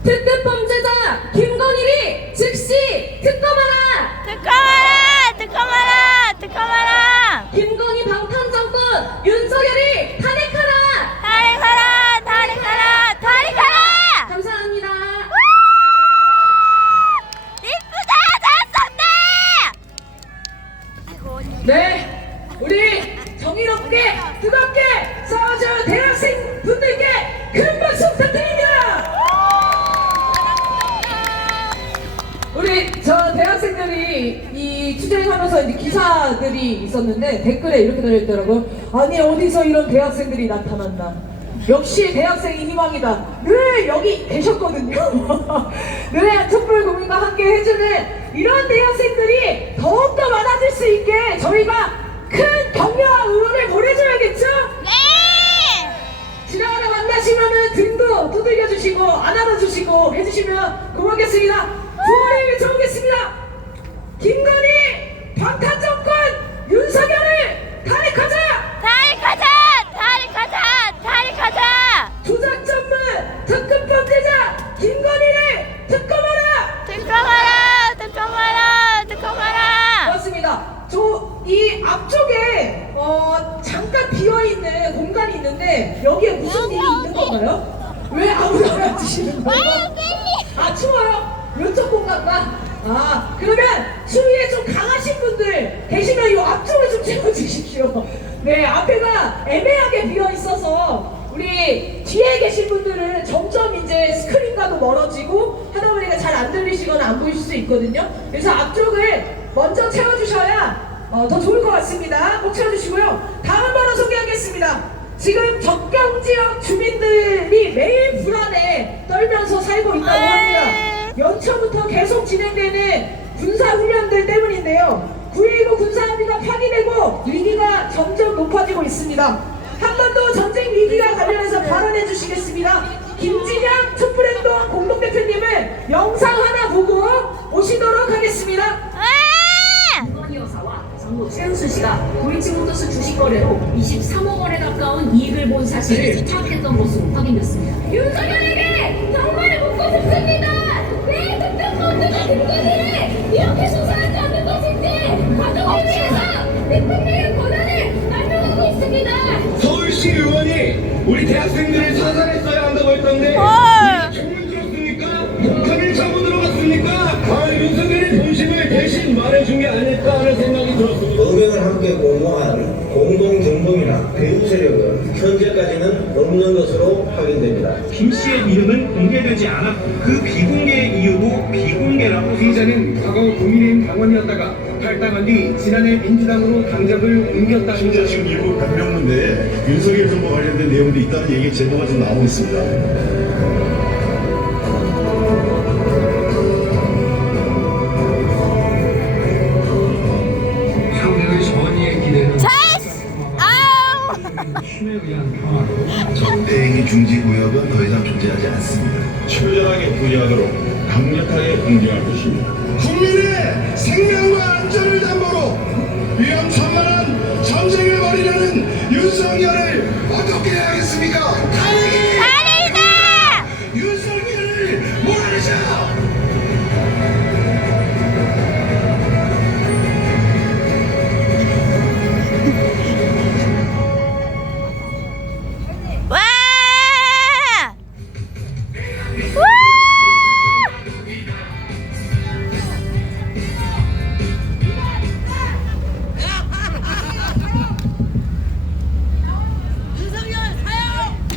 특급 범죄자 김건희를 즉시 특검하라! 특검하라! 특검하라! 특검하라! 김건희 방탄정권 윤석열이 탄핵하라! 탄핵하라! 탄핵하라! 탄핵하라! 감사합니다. 이쁘다! 잘했었네! 네, 우리 정의롭게 뜨겁게 싸워준 대학생 분들께 큰 박수 부탁드립니다. 우리 저 대학생들이 이 투쟁하면서 이제 기사들이 있었는데 댓글에 이렇게 달려있더라고요. 아니 어디서 이런 대학생들이 나타났나. 역시 대학생이 희망이다. 늘 여기 계셨거든요. 늘 촛불 국민과 함께 해주는 이런 대학생들이 더욱더 많아질 수 있게 저희가 큰 격려와 응원을 보내줘야겠죠? 네! 지나가다 만나시면은 등도 두들겨 주시고 안아줘 주시고 해주시면 고맙겠습니다. 구호를 외쳐보겠습니다. 김건희 방탄정권 윤석열을 탄핵하자! 탄핵하자! 탄핵하자! 탄핵하자! 조작 전문 특급 범죄자 김건희를 특검하라! 특검하라! 특검하라! 특검하라! 맞습니다. 이 앞쪽에 잠깐 비어있는 공간이 있는데 여기에 무슨 일이 있는 건가요? 왜 아무도 안 앉으시는 거예요? 아 추워요? 왼쪽 공간만? 아 그러면 추위에 좀 강하신 분들 계시면 이 앞쪽을 좀 채워주십시오. 네 앞에가 애매하게 비어있어서 우리 뒤에 계신 분들은 점점 이제 스크린과도 멀어지고 하다 보니까 잘 안 들리시거나 안 보이실 수 있거든요. 그래서 앞쪽을 먼저 채워주셔야 더 좋을 것 같습니다. 꼭 채워주시고요. 다음 번호 소개하겠습니다. 지금 적경지역 주민들이 매일 불안에 떨면서 살고 있다고 합니다. 연초부터 계속 진행되는 군사훈련들 때문인데요. 9.19 군사합의가 파기되고 위기가 점점 높아지고 있습니다. 한 번 더 전쟁 위기와 관련해서 발언해 주시겠습니다. 김진양 촛불행동 공동대표님을 영상 하나 보고 오시도록 하겠습니다. 김건희 여사와 장모 최은수 씨가 도이치모터스 주식 거래로 23억 원에 가까운 이익을 본 사실을 파악했던 것으로 확인됐습니다. 윤석열에게 정말 묻고 싶습니다. 왜 특정 범죄자 김건희를 이렇게 수사하지 않는 것인지 가족을 위해서 대통령의 권한을 남용하고 있습니다. 서울시 의원이 우리 대학생들을 사살했어야 한다고 했던데 헐! 정말 들었습니까? 북한을 차고 들어갔습니까? 윤석열의 본심을 대신 말해준 게 아닐까 하는 생각이 들었습니다. 의견을 함께 공모한 공동정범이나 배후 세력은 현재까지는 없는 것으로 확인됩니다. 김 씨의 이름은 공개되지 않았고 그 비공개의 이유도 비공개라고 피의자는 과거 국민의힘 당원이었다가 탈당한 뒤 지난해 민주당으로 당적을 옮겼다. 심지어 지금 일부 변명문대에 윤석열 정부와 관련된 내용도 있다는 얘기 제보가 좀 나오고 있습니다. 적대행위 중지구역은 더 이상 존재하지 않습니다. 처절하게 부여하도록 강력하게 공격할 것입니다. 국민의 생명과 안전을 담보로 위험천만한 전쟁을 벌이려는 윤석열을 어떻게 해야겠습니까? 탄핵이다! 윤석열을 몰아내자! 와! 와!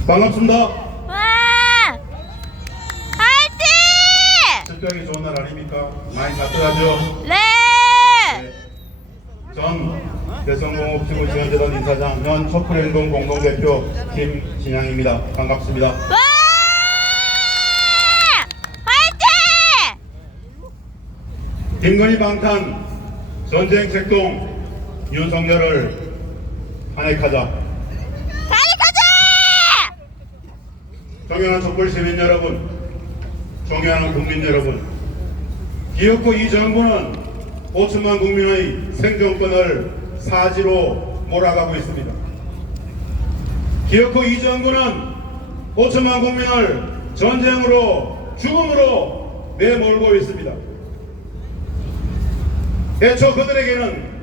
반갑습니다. 와! 화이팅! 특별히 좋은 날 아닙니까? 많이 따뜻하죠? 네! 전 대성공업지구지원재단 인사장 현 촛불행동 공동대표 김진양입니다. 반갑습니다. 와! 화이팅! 김건희 방탄 전쟁 책동 윤석열을 탄핵하자. 탄핵하자! 존경하는 촛불 시민 여러분, 존경하는 국민 여러분, 기어코 이 정부는 5천만 국민의 생존권을 사지로 몰아가고 있습니다. 기어코 이 정부는 5천만 국민을 전쟁으로, 죽음으로 내몰고 있습니다. 애초 그들에게는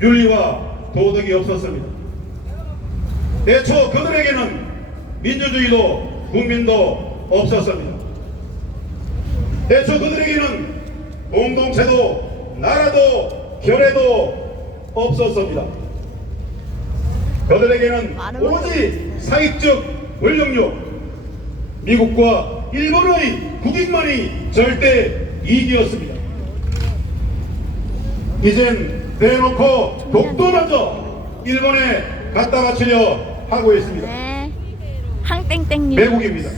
윤리와 도덕이 없었습니다. 애초 그들에게는 민주주의도 국민도 없었습니다. 애초 그들에게는 공동체도 나라도 결례도 없었습니다. 그들에게는 오로지 사익적 권력욕, 미국과 일본의 국익만이 절대 이익이었습니다. 이젠 대놓고 독도마저 일본에 갖다 바치려 하고 있습니다. 네. 항땡땡님. 매국입니다.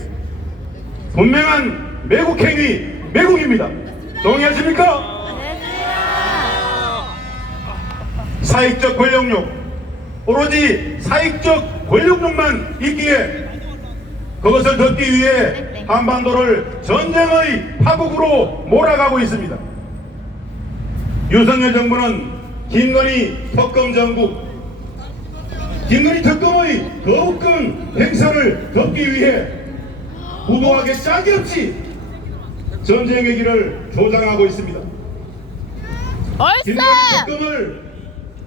분명한 매국행위, 매국입니다. 동의하십니까? 사익적 권력욕, 오로지 사익적 권력욕만 있기에 그것을 덮기 위해 한반도를 전쟁의 파국으로 몰아가고 있습니다. 윤석열 정부는 김건희 특검 정국, 김건희 특검의 거부권 행사를 덮기 위해 무모하게 짝이 없이 전쟁 얘기를 조장하고 있습니다.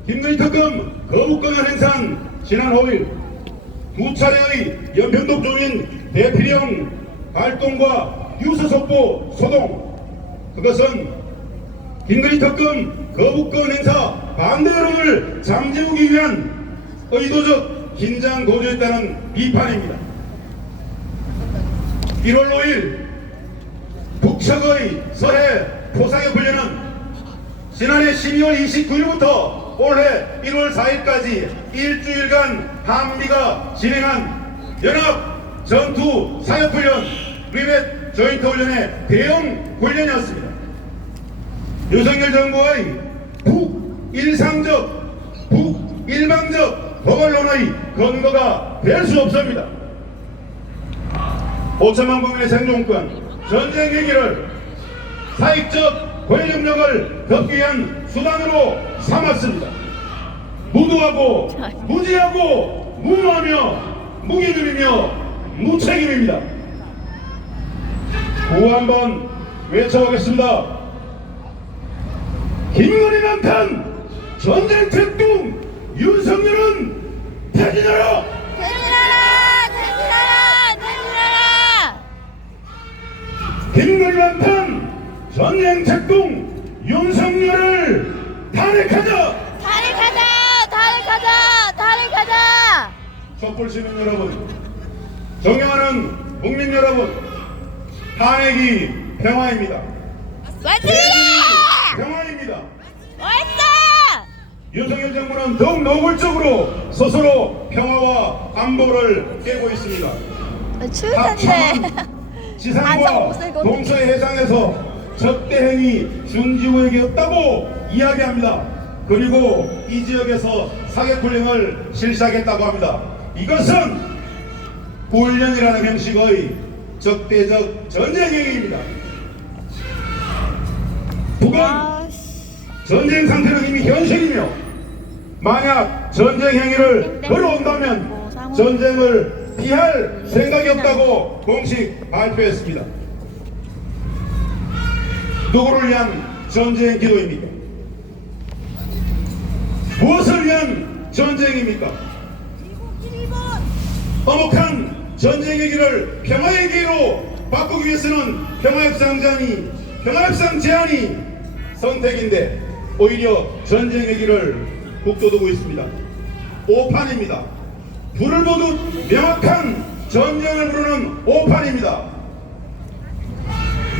김건희 특검 거부권을 행사한 지난 5일 두 차례의 연평도 주민 대피령 발동과 유서 속보 소동, 그것은 김건희 특검 거부권 행사 반대 여론을 잠재우기 위한 의도적 긴장 고조했다는 비판입니다. 1월 5일 북측의 서해 포사격 훈련은 지난해 12월 29일부터 올해 1월 4일까지 일주일간 한미가 진행한 연합 전투 사격훈련 리벳 조인트 훈련의 대형 훈련이었습니다. 윤석열 정부의 북일상적, 북일방적 거발론의 근거가 될 수 없습니다. 5천만 국민의 생존권, 전쟁 얘기를 사익적 권력력을 덮기 위한 수단으로 삼았습니다. 무도하고 무지하고 무모하며 무기들이며 무책임입니다. 구호 한번 외쳐보겠습니다. 김건희 방탄 전쟁 특동 윤석열은 퇴진하라! 김건희 방탄 전쟁 특동 윤석열을 탄핵하자! 탄핵하자! 촛불 시민 여러분, 존경하는 국민 여러분, 탄핵이 평화입니다. 평화입니다. 윤석열 정부는 더욱 노골적으로 스스로 평화와 안보를 깨고 있습니다. 추울 텐데. 지상과 동서해 해상에서 적대행위 중지구역이 없다고 이야기합니다. 그리고 이 지역에서 사격훈련을 실시하겠다고 합니다. 이것은 훈련이라는 형식의 적대적 전쟁행위입니다. 북은 전쟁 상태는 이미 현실이며 만약 전쟁 행위를 걸어온다면 전쟁을 피할 생각이 없다고 공식 발표했습니다. 누구를 위한 전쟁 기도입니까? 무엇을 위한 전쟁입니까? 엄혹한 전쟁의 길을 평화의 길로 바꾸기 위해서는 평화협상 제안이 선택인데 오히려 전쟁의 길을 북돋우고 있습니다. 오판입니다. 불을 보듯 명확한 전쟁을 부르는 오판입니다.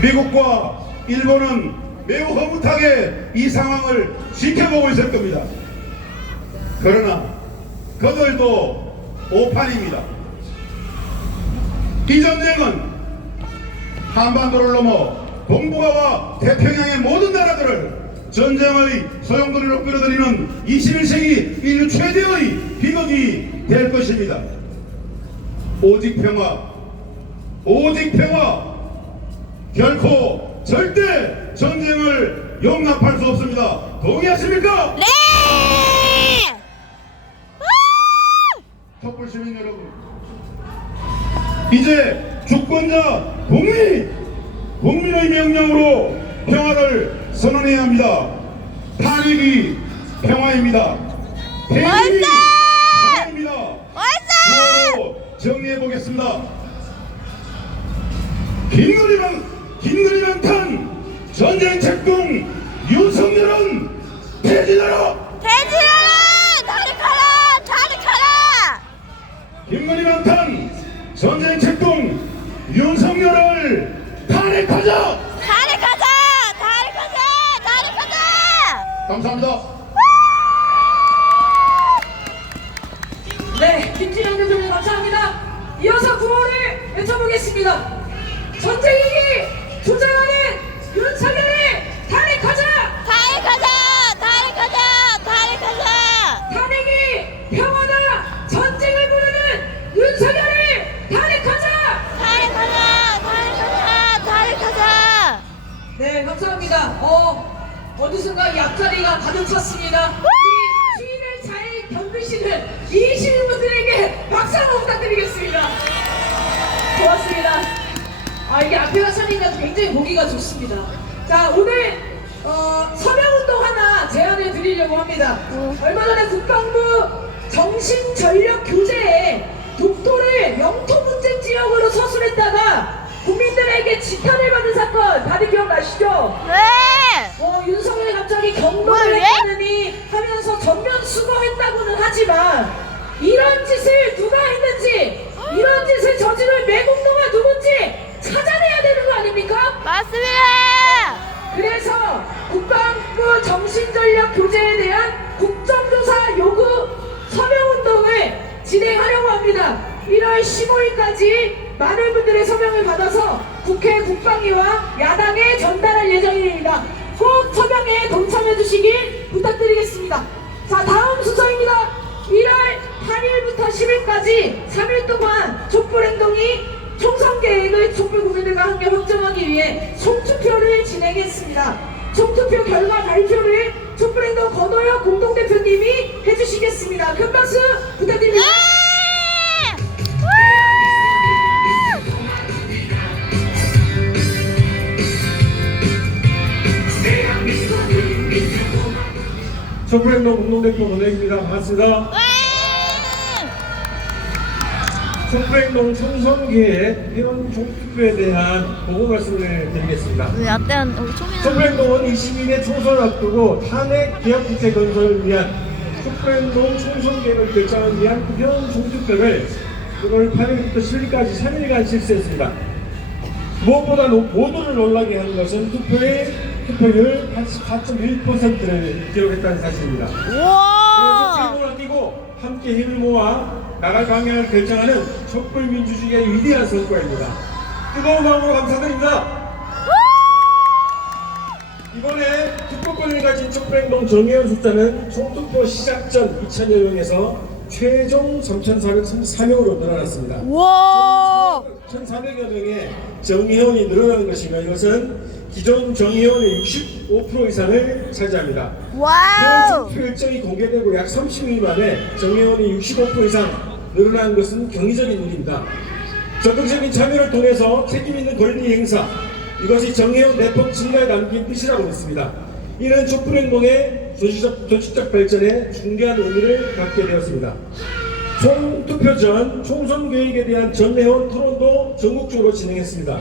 미국과 일본은 매우 허무하게 이 상황을 지켜보고 있을 겁니다. 그러나 그들도 오판입니다. 이 전쟁은 한반도를 넘어 동북아와 태평양의 모든 나라들을 전쟁의 소용돌이로 끌어들이는 21세기 인류 최대의 비극이 될 것입니다. 오직 평화, 결코 절대 전쟁을 용납할 수 없습니다. 동의하십니까? 네! 촛불 시민 여러분, 이제 주권자 국민의 명령으로 평화를 선언해야 합니다. 탄핵이 평화입니다. 대립이 평화입니다. 구호로 정리해 보겠습니다. 김건희만 전쟁 책동 윤석열은 퇴진하라! 탄핵하라! 김건희만 전쟁 책동 윤석열을 탄핵하자! 감사합니다. 네, 김진영 대표님 감사합니다. 이어서 구호를 외쳐보겠습니다. 전쟁이기 주장하는 윤석열을 탄핵하자! 탄핵이 평화다! 전쟁을 부르는 윤석열을 탄핵하자! 네, 감사합니다. 어느 순간 이 앞자리가 가득 찼습니다. 이 추위를 잘 견디시는 이 시민분들에게 박수 한번 부탁드리겠습니다. 고맙습니다. 이게 앞에가 차니까 굉장히 보기가 좋습니다. 자, 오늘 서명운동 하나 제안을 드리려고 합니다. 얼마 전에 국방부 정신전력교재에 독도를 영토분쟁 지역으로 서술했다가 국민들에게 지탄을 받은 사건 다들 기억나시죠? 윤석열이 갑자기 경로를 했다느니 하면서 전면 수거했다고는 하지만 이런 짓을 누가 했는지 이런 짓을 저지른 매국노가 누군지 찾아내야 되는 거 아닙니까? 맞습니다. 그래서 국방부 정신전력 교재에 대한 국정조사 요구 서명운동을 진행하려고 합니다. 1월 15일까지 많은 분들의 서명을 받아서 국회 국방위와 야당에 전달할 예정입니다. 꼭 서명에 동참해 주시길 부탁드리겠습니다. 자, 다음 순서입니다. 1월 8일부터 10일까지 3일 동안 촛불행동이 총선 계획을 촛불 국민들과 함께 확정하기 위해 총투표를 진행했습니다. 총투표 결과 발표를 촛불행동 권호영 공동대표님이 해주시겠습니다. 큰 박수 부탁드립니다. 촛불행동 공동대표 권호영입니다. 반갑습니다. 촛불행동 총선계획 회원 총투표에 대한 보고 말씀을 드리겠습니다. 촛불행동은 22대 총선을 앞두고 탄핵 기업국제 건설을 위한 촛불행동 총선계획을 결정하기 위한 회원 총투표를 1월 8일부터 10일까지 3일간 실시했습니다. 무엇보다 모두를 놀라게 하는 것은 투표율 84.1%를 기록했다는 사실입니다. 그래서 행동을 띄고 함께 힘을 모아 나갈 방향을 결정하는 촛불민주주의의 위대한 성과입니다. 뜨거운 마음으로 감사드립니다. 이번에 투표권을 가진 촛불행동 정회원 숫자는 총투표 시작 전 2,000여 명에서 최종 3,434명으로 늘어났습니다. 1,400여 명의 정회원이 늘어나는 것이며 이것은 기존 정회원의 65% 이상을 차지합니다. 회원 투표 일정이 공개되고 약 30일 만에 정회원이 65% 이상 늘어난 것은 경이적인 일입니다. 적극적인 참여를 통해서 책임있는 권리 행사, 이것이 정회원 내법 증가에 담긴 뜻이라고 믿습니다. 이는 촛불행동의 조직적 발전에 중대한 의미를 갖게 되었습니다. 총투표 전 총선 계획에 대한 전회원 토론도 전국적으로 진행했습니다.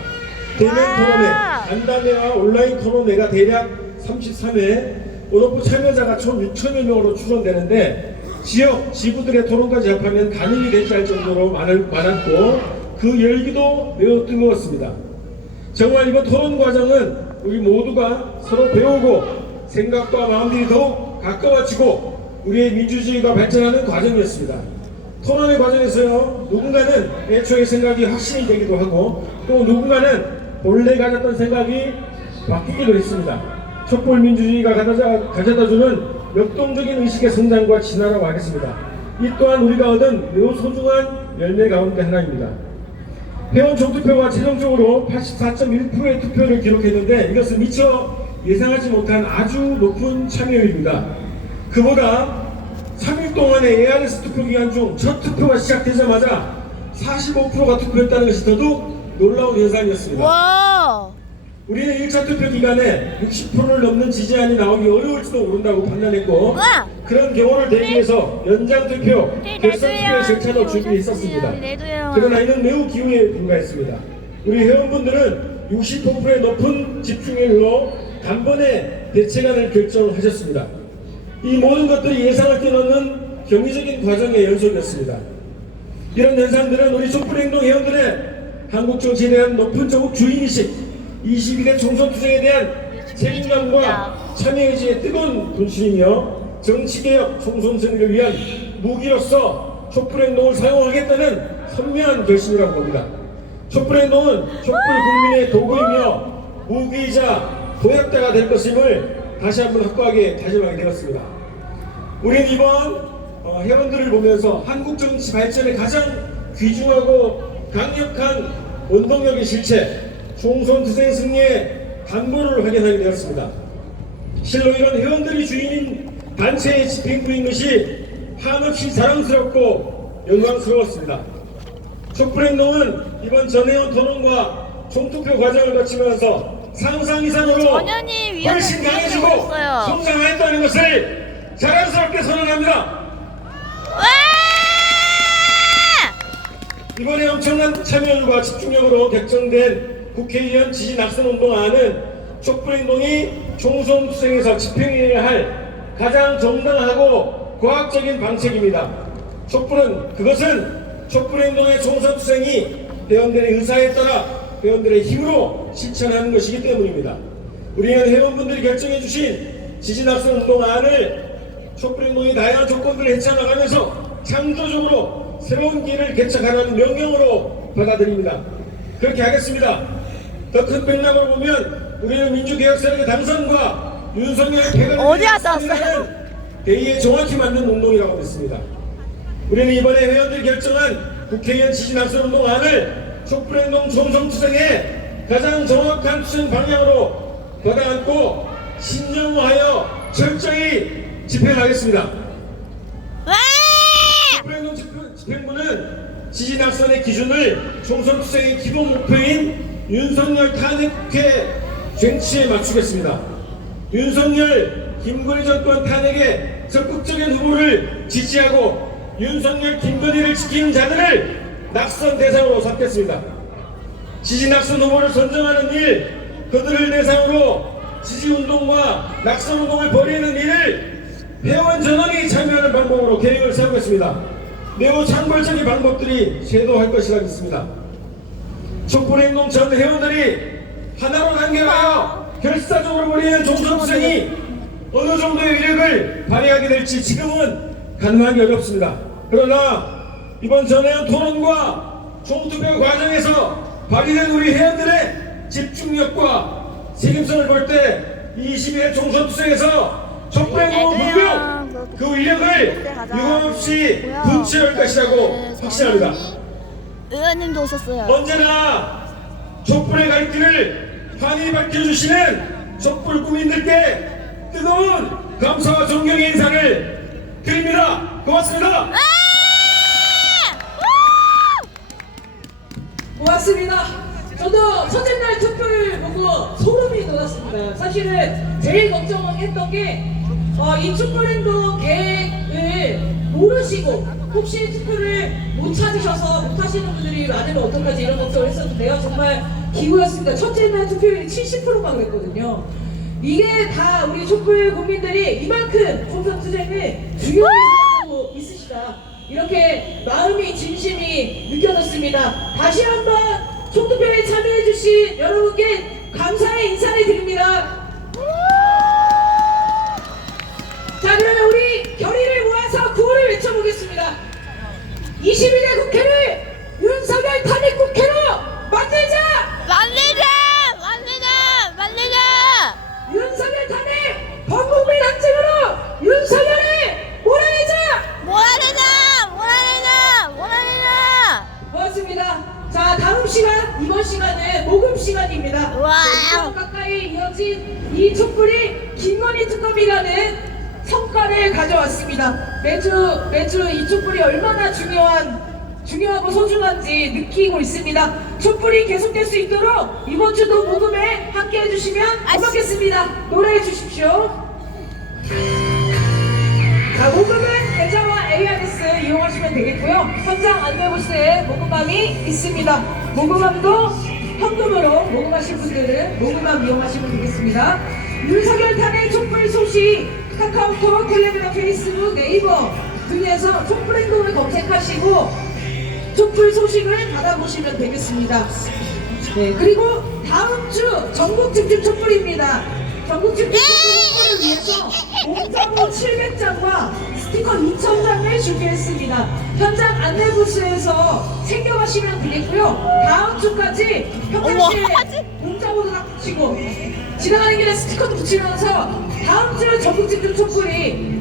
대면 토론회, 간담회와 온라인 토론회가 대략 33회, 온오프 참여자가 총 6,000여 명으로 추론되는데 지역, 지구들의 토론까지 합하면 가늠이 되지 않을 정도로 많았고 그 열기도 매우 뜨거웠습니다. 정말 이번 토론 과정은 우리 모두가 서로 배우고 생각과 마음들이 더욱 가까워지고 우리의 민주주의가 발전하는 과정이었습니다. 토론의 과정에서요, 누군가는 애초에 생각이 확신이 되기도 하고 또 누군가는 본래 가졌던 생각이 바뀌기도 했습니다. 촛불 민주주의가 가져다주는 역동적인 의식의 성장과 진화라고 하겠습니다. 이 또한 우리가 얻은 매우 소중한 열매 가운데 하나입니다. 회원 총투표가 최종적으로 84.1%의 투표를 기록했는데 이것은 미처 예상하지 못한 아주 높은 참여율입니다. 그보다 3일 동안의 ARS 투표 기간 중 첫 투표가 시작되자마자 45%가 투표했다는 것이 더더욱 놀라운 현상이었습니다. 우리는 1차 투표 기간에 60%를 넘는 지지안이 나오기 어려울지도 모른다고 판단했고 그런 경우를 대비해서 연장 투표, 결선 투표 절차도 준비했었습니다. 그러나 이는 매우 기우에 불과했습니다. 우리 회원분들은 65%의 높은 집중률로 단번에 대책안을 결정하셨습니다. 이 모든 것들이 예상을 뛰어넘는 경이적인 과정의 연속이었습니다. 이런 현상들은 우리 촛불행동 회원들의 한국 정치에 대한 높은 조국 주인의식, 22대 총선 투쟁에 대한 책임감과 참여의지의 뜨거운 분신이며 정치개혁 총선 승리를 위한 무기로서 촛불행동을 사용하겠다는 선명한 결심이라고 봅니다. 촛불행동은 촛불 국민의 도구이며 무기이자 도약자가 될 것임을 다시 한번 확고하게 다짐하게 되었습니다. 우리는 이번 회원들을 보면서 한국 정치 발전의 가장 귀중하고 강력한 원동력의 실체, 총선 투쟁 승리의 담보를 확인하게 되었습니다. 실로 이런 회원들이 주인인 단체의 집행부인 것이 한없이 자랑스럽고 영광스러웠습니다. 촛불행동은 이번 전회원 토론과 총투표 과정을 거치면서 상상 이상으로 훨씬 강해지고 성장하였다는 것을 자랑스럽게 선언합니다. 이번에 엄청난 참여율과 집중력으로 결정된 국회의원 지지 낙선 운동안은 촛불행동이 총선 투쟁에서 집행해야 할 가장 정당하고 과학적인 방책입니다. 그것은 촛불행동의 총선 투쟁이 회원들의 의사에 따라 회원들의 힘으로 실천하는 것이기 때문입니다. 우리는 회원분들이 결정해 주신 지지 낙선 운동안을 촛불행동이 다양한 조건들을 헤쳐나가면서 창조적으로 새로운 길을 개척하라는 명령으로 받아들입니다. 그렇게 하겠습니다. 더 큰 맥락으로 보면 우리는 민주개혁 세력의 당선과 윤석열의 패배를 위한 대의에 정확히 맞는 운동이라고 믿습니다. 우리는 이번에 회원들이 결정한 국회의원 지지 낙선 운동안을 촛불행동 총선 투쟁의 가장 정확한 투쟁 방향으로 받아안고 신념화하여 철저히 집행하겠습니다. 촛불행동 집행부는 지지 낙선의 기준을 총선 투쟁의 기본 목표인 윤석열 탄핵의 쟁취에 맞추겠습니다. 윤석열, 김건희 정권 탄핵에 적극적인 후보를 지지하고 윤석열, 김건희를 지키는 자들을 낙선 대상으로 삼겠습니다. 지지 낙선 후보를 선정하는 일, 그들을 대상으로 지지운동과 낙선운동을 벌이는 일을 회원 전원이 참여하는 방법으로 계획을 세우겠습니다. 매우 창궐적인 방법들이 쇄도할 것이라 믿습니다. 촛불행동 전 회원들이 하나로 단결하여 결사적으로 벌이는 총선투쟁이 어느 정도의 위력을 발휘하게 될지 지금은 가늠하기 어렵습니다. 그러나 이번 전회원 토론과 총투표 과정에서 발휘된 우리 회원들의 집중력과 책임성을 볼 때 22회 총선투쟁에서 촛불행동은 분명 그 위력을 유감없이 분취할 것이라고 확신합니다. 의원님도 오셨어요. 언제나 촛불의 갈 길을 환히 밝혀주시는 촛불 국민들께 뜨거운 감사와 존경의 인사를 드립니다. 고맙습니다. 고맙습니다. 저도 첫째 날 투표를 보고 소름이 돋았습니다. 사실은 제일 걱정했던 게 이 촛불행동 계획을 모르시고 혹시 투표를 못 찾으셔서 못 하시는 분들이 많으면 어떡하지 이런 걱정을 했었는데요. 정말 기우였습니다. 첫째 날 투표율이 70%가 그랬거든요. 이게 다 우리 촛불 국민들이 이만큼 총선 투쟁을 중요하게 생각하고 있으시다. 이렇게 마음이 진심이 느껴졌습니다. 다시 한번 총투표에 참여해주신 여러분께 감사의 인사를 드립니다. 자, 그러면 우리 결의를 모아서 구호를 외쳐보겠습니다. 22대 국회를 윤석열 탄핵 국회로 만들자! 윤석열 탄핵 범국민 항쟁으로 윤석열을 몰아내자! 고맙습니다. 자, 다음 시간, 이번 시간은 모금 시간입니다. 1년 가까이 이어진 이 촛불이 김건희 특검이라는 성과를 가져왔습니다. 매주 이 촛불이 얼마나 중요한 중요하고 소중한지 느끼고 있습니다. 촛불이 계속될 수 있도록 이번 주도 모금에 함께 해주시면 고맙겠습니다. 노래해 주십시오. 자, 모금은 계좌와 ARS 이용하시면 되겠고요. 현장 안내부스에 모금함이 있습니다. 모금함도 현금으로 모금하실 분들은 모금함 이용하시면 되겠습니다. 윤석열 탄핵 촛불 소식 카카오톡, 텔레그램, 페이스북, 네이버 등에서 촛불 행동을 검색하시고 촛불 소식을 받아보시면 되겠습니다. 네, 그리고 다음 주 전국 집중 촛불입니다. 전국 집중 촛불을 위해서 공짜로 700장과 스티커 2000장을 준비했습니다. 현장 안내부스에서 챙겨가시면 되겠고요. 다음 주까지 평상시에 공짜로 다 붙이고 지나가는 길에 스티커도 붙이면서 다음 주 전국 집중 촛불이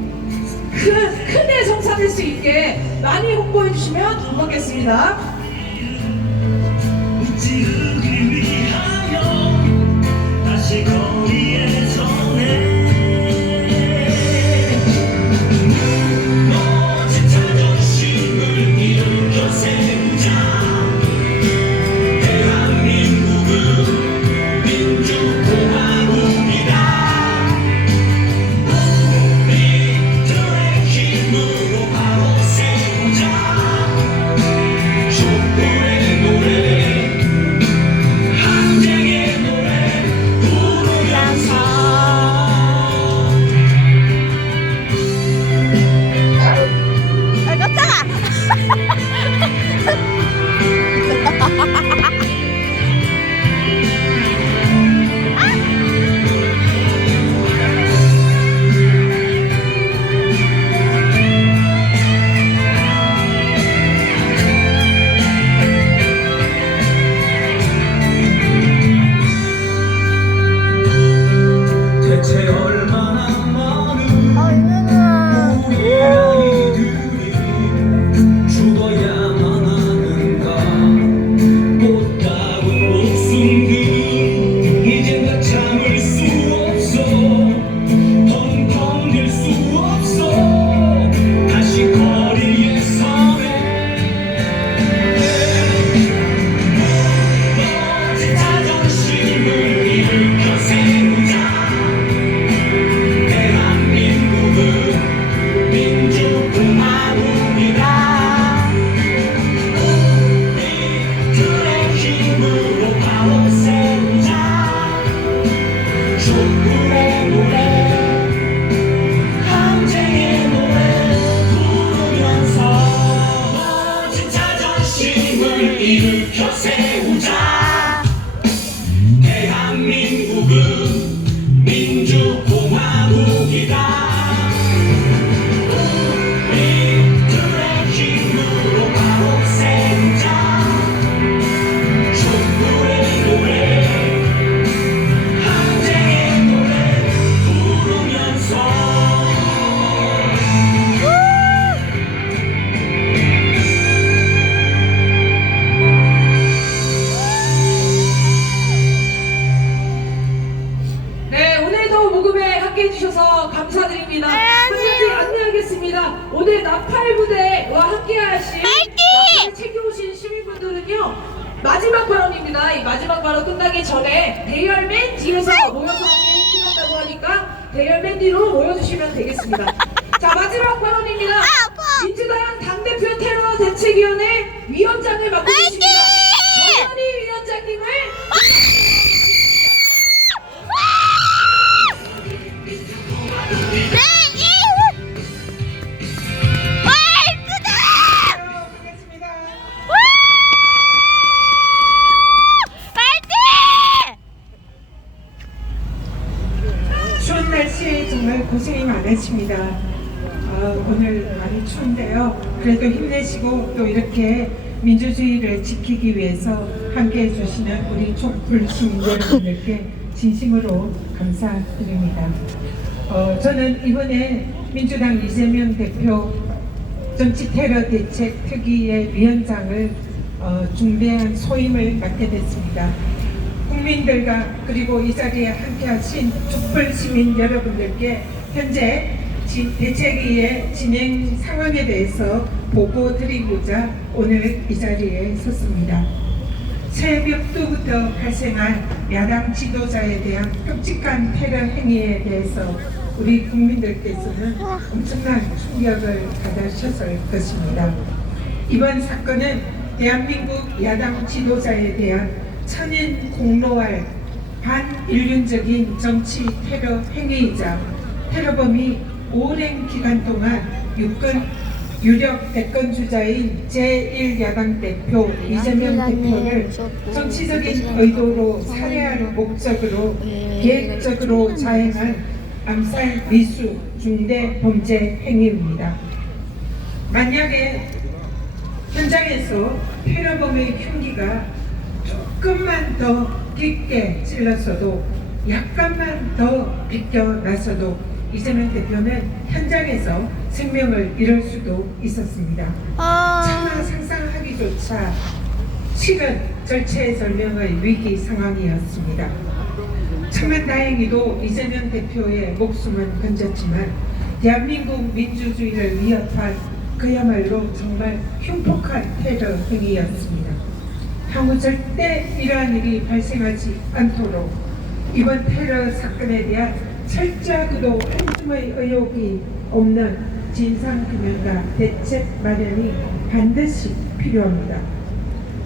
크게 성사될 수 있게 많이 홍보해 주시면 고맙겠습니다. 다시 거리에 서네 멋진 자존심을 일으켜 세우자 대한민국은 민주공화국이다 우리들의 힘으로 바로 세우자 촛불의 노래 항쟁의 노래 부르면서 아, 깜짝아! 대체 얼마나 많은 우리 아이들이 죽어야만 하는가 꽃다운 목숨들 이젠 다 참을 수 없어 더 견딜 수 없어 다시 거리에 서네 멋진 자존심을 일으켜 세우자 대한민국은 민주공화국이다 우리들의 힘으로 바로 세우자 촛불의 노래 항쟁의 노래 부르면서 멋진 자존심을 일으켜 세우자 대한민국은 민주공화국이다 우리들의 힘으로 바로 세우자 촛불의 노래 항쟁의 노래 부르면서 네, 오늘도 모금에 함께 해주셔서 감사드립니다. 한마디 안내하겠습니다. 오늘 나팔 부대와 함께 하신 나팔을 챙겨오신 시민분들은요, 마지막 발언입니다. 이 마지막 발언 끝나기 전에 대열 맨 뒤에서 모여서 함께 해주신다고 하니까 대열 맨 뒤로 모여주시면 되겠습니다. 자, 마지막 발언입니다. 민주당 당대표 테러 대책위원회 위원장을 맡고 계십니다. 정현희 위원장님을 추운 날씨에 정말 고생이 많으십니다. 오늘 많이 추운데요. 그래도 힘내시고 또 이렇게 민주주의를 지키기 위해서 함께 해주시는 우리 촛불 시민 여러분들께 진심으로 감사드립니다. 저는 이번에 민주당 이재명 대표 정치 테러 대책 특위의 위원장을 중대한 소임을 맡게 됐습니다. 국민들과 그리고 이 자리에 함께 하신 촛불 시민 여러분들께 현재 대책위의 진행 상황에 대해서 보고 드리고자 오늘 이 자리에 섰습니다. 새벽부터 발생한 야당 지도자에 대한 끔찍한 테러 행위에 대해서 우리 국민들께서는 엄청난 충격을 받으셨을 것입니다. 이번 사건은 대한민국 야당 지도자에 대한 천인 공로할 반인륜적인 정치 테러 행위이자 테러범이 오랜 기간 동안 유력 대권주자인 제1야당 대표 이재명 대표를 정치적인 의도로 살해할 목적으로 계획적으로 자행한 암살 미수 중대 범죄 행위입니다. 만약에 현장에서 테러범의 흉기가 조금만 더 깊게 찔렀어도 약간만 더 비껴났어도 이재명 대표는 현장에서 생명을 잃을 수도 있었습니다. 차마 상상하기조차 싫은 절체절명의 위기 상황이었습니다. 천만 다행히도 이재명 대표의 목숨은 건졌지만 대한민국 민주주의를 위협한 그야말로 정말 흉폭한 테러 행위였습니다. 향후 절대 이러한 일이 발생하지 않도록 이번 테러 사건에 대한 철저하고도 한 줌의 의혹이 없는 진상규명과 대책 마련이 반드시 필요합니다.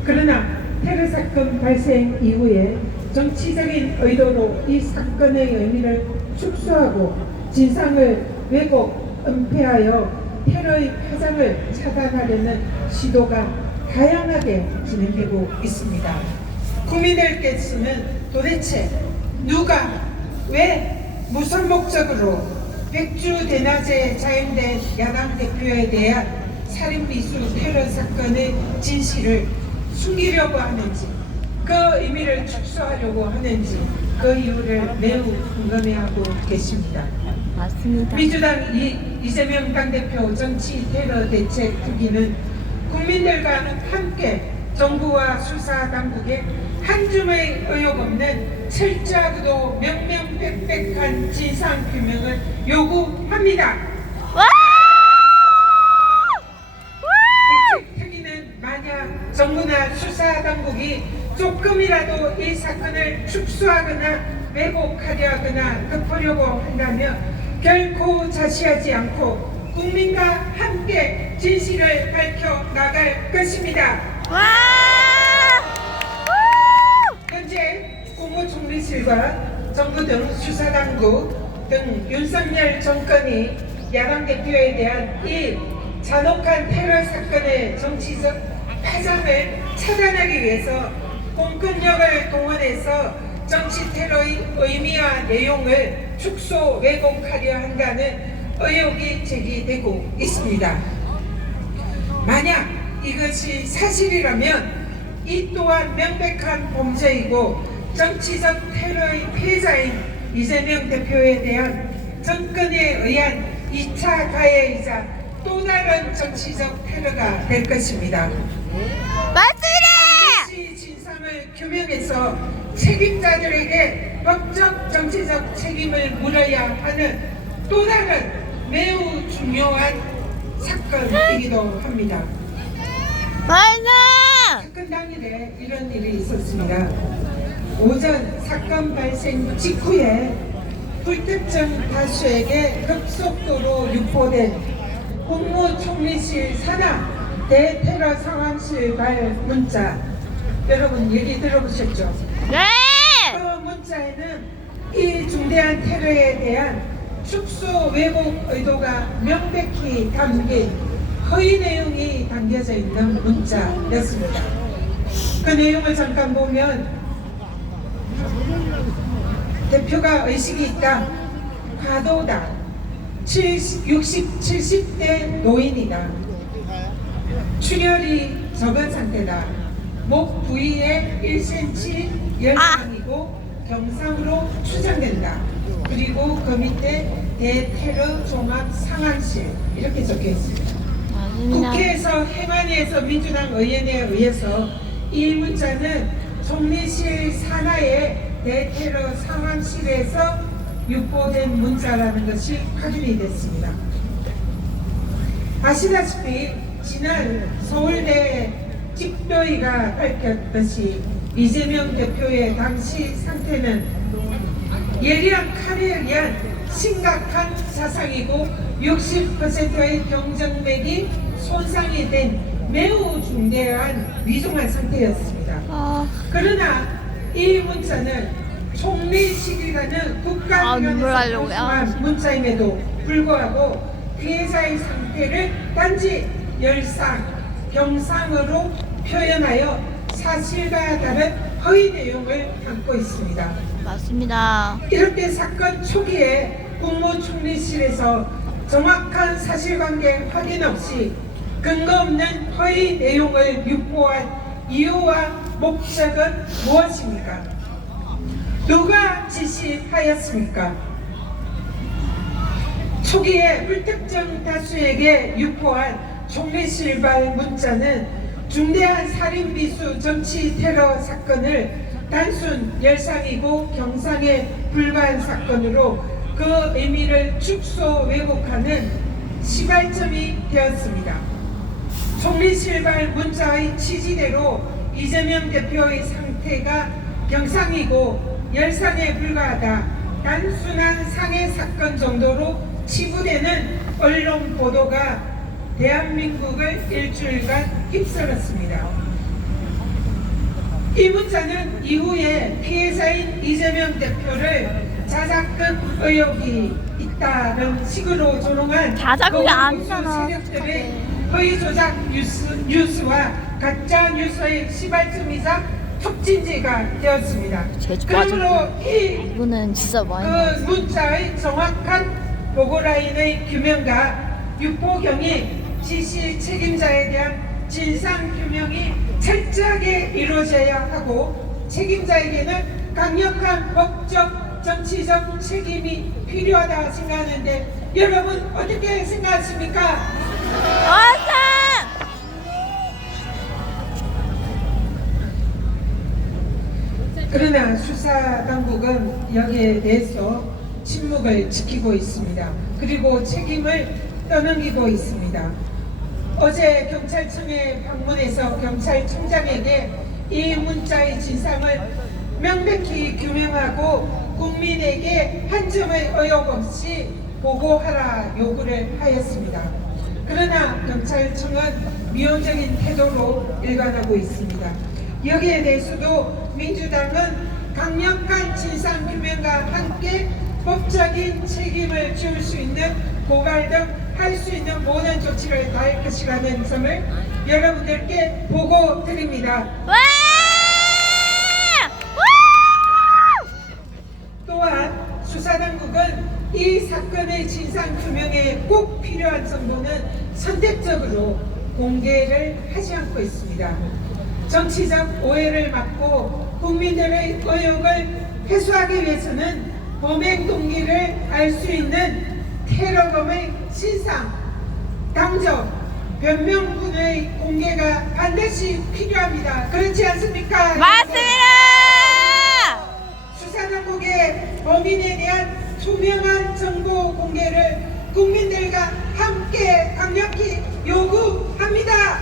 그러나 테러 사건 발생 이후에 정치적인 의도로 이 사건의 의미를 축소하고 진상을 왜곡, 은폐하여 테러의 파장을 차단하려는 시도가 다양하게 진행되고 있습니다. 국민들께서는 도대체 누가 왜 무슨 목적으로 백주 대낮에 자행된 야당 대표에 대한 살인미수 테러 사건의 진실을 숨기려고 하는지 그 의미를 축소하려고 하는지 그 이유를 매우 궁금해하고 계십니다. 맞습니다. 민주당 이재명 당대표 정치 테러 대책 특위는 국민들과 함께 정부와 수사당국에 한 줌의 의혹 없는 철저하고도 명명백백한 진상규명을 요구합니다. 대책 특위는 만약 정부나 수사당국이 조금이라도 이 사건을 축소하거나 왜곡하려 하거나 덮으려고 한다면 결코 자시하지 않고 국민과 함께 진실을 밝혀 나갈 것입니다. 현재 국무총리실과 정부 등 수사당국 등 윤석열 정권이 야당 대표에 대한 이 잔혹한 테러 사건의 정치적 파장을 차단하기 위해서 공권력을 동원해서 정치 테러의 의미와 내용을 축소 왜곡하려 한다는 의혹이 제기되고 있습니다. 만약 이것이 사실이라면 이 또한 명백한 범죄이고 정치적 테러의 피해자인 이재명 대표에 대한 정권에 의한 2차 가해이자 또 다른 정치적 테러가 될 것입니다. 반드시 진상을 규명해서 책임자들에게 법적 정치적 책임을 물어야 하는 또 다른 매우 중요한 사건이기도 합니다. 사건 당일에 이런 일이 있었습니다. 오전 사건 발생 직후에 불특정 다수에게 급속도로 유포된 국무총리실 산하 대테러 상황실 발 문자, 여러분 얘기 들어보셨죠? 네! 그 문자에는 이 중대한 테러에 대한 축소 왜곡 의도가 명백히 담긴 허위 내용이 담겨져 있는 문자였습니다. 그 내용을 잠깐 보면 대표가 의식이 있다, 과도다, 70대 노인이다, 출혈이 적은 상태다, 목 부위에 1cm 열상이고 경상으로 추정된다. 그리고 그 밑에 대테러 종합 상황실 이렇게 적혀 있습니다. 국회에서 행안위에서 민주당 의원에 의해서 이 문자는 총리실 산하의 대테러 상황실에서 유포된 문자라는 것이 확인이 됐습니다. 아시다시피 지난 서울대 집도위가 밝혔듯이 이재명 대표의 당시 상태는 예리한 칼에 의한 심각한 사상이고 60%의 경정맥이 손상이 된 매우 중대한 위중한 상태였습니다. 그러나 이 문자는 총리실이라는 국가기관에서 발송한 문자임에도 불구하고 피해자의 상태를 단지 열상, 경상으로 표현하여 사실과 다른 허위 내용을 담고 있습니다. 맞습니다. 이렇게 사건 초기에 국무총리실에서 정확한 사실관계 확인 없이 근거 없는 허위 내용을 유포한 이유와 목적은 무엇입니까? 누가 지시하였습니까? 초기에 불특정 다수에게 유포한 총리실발 문자는 중대한 살인미수 정치 테러 사건을 단순 열상이고 경상에 불과한 사건으로 그 의미를 축소 왜곡하는 시발점이 되었습니다. 총리실발 문자의 취지대로 이재명 대표의 상태가 경상이고 열상에 불과하다, 단순한 상해 사건 정도로 치부되는 언론 보도가 대한민국을 일주일간 휩쓸었습니다. 이 문자는 이후에 피해자인 이재명 대표를 자작극 의혹이 있다는 식으로 조롱한 자작극이 아니잖아. 세력들의 허위 조작 뉴스와 가짜 뉴스의 시발점이자 촉진제가 되었습니다. 그러므로 이분은 진짜 많이 그 문자의 정확한 보고라인의 규명과 유포경위 지시 책임자에 대한 진상 규명이 철저하게 이루어져야 하고 책임자에게는 강력한 법적 정치적 책임이 필요하다 생각하는데 여러분 어떻게 생각하십니까? 그러나 수사당국은 여기에 대해서 침묵을 지키고 있습니다. 그리고 책임을 떠넘기고 있습니다. 어제 경찰청에 방문해서 경찰청장에게 이 문자의 진상을 명백히 규명하고 국민에게 한 점의 의혹 없이 보고하라 요구를 하였습니다. 그러나 경찰청은 미온적인 태도로 일관하고 있습니다. 여기에 대해서도 민주당은 강력한 진상 규명과 함께 법적인 책임을 지을 수 있는 고발 등 할 수 있는 모든 조치를 다할 것이라는 점을 여러분들께 보고 드립니다. 또한 수사당국은 이 사건의 진상 규명에 꼭 필요한 정보는 선택적으로 공개를 하지 않고 있습니다. 정치적 오해를 막고 국민들의 의혹을 해소하기 위해서는 범행 동기를 알 수 있는 테러범의 신상, 당정, 변명분의 공개가 반드시 필요합니다. 그렇지 않습니까? 맞습니다. 수사당국의 범인에 대한 투명한 정보 공개를 국민들과 함께 강력히 요구합니다.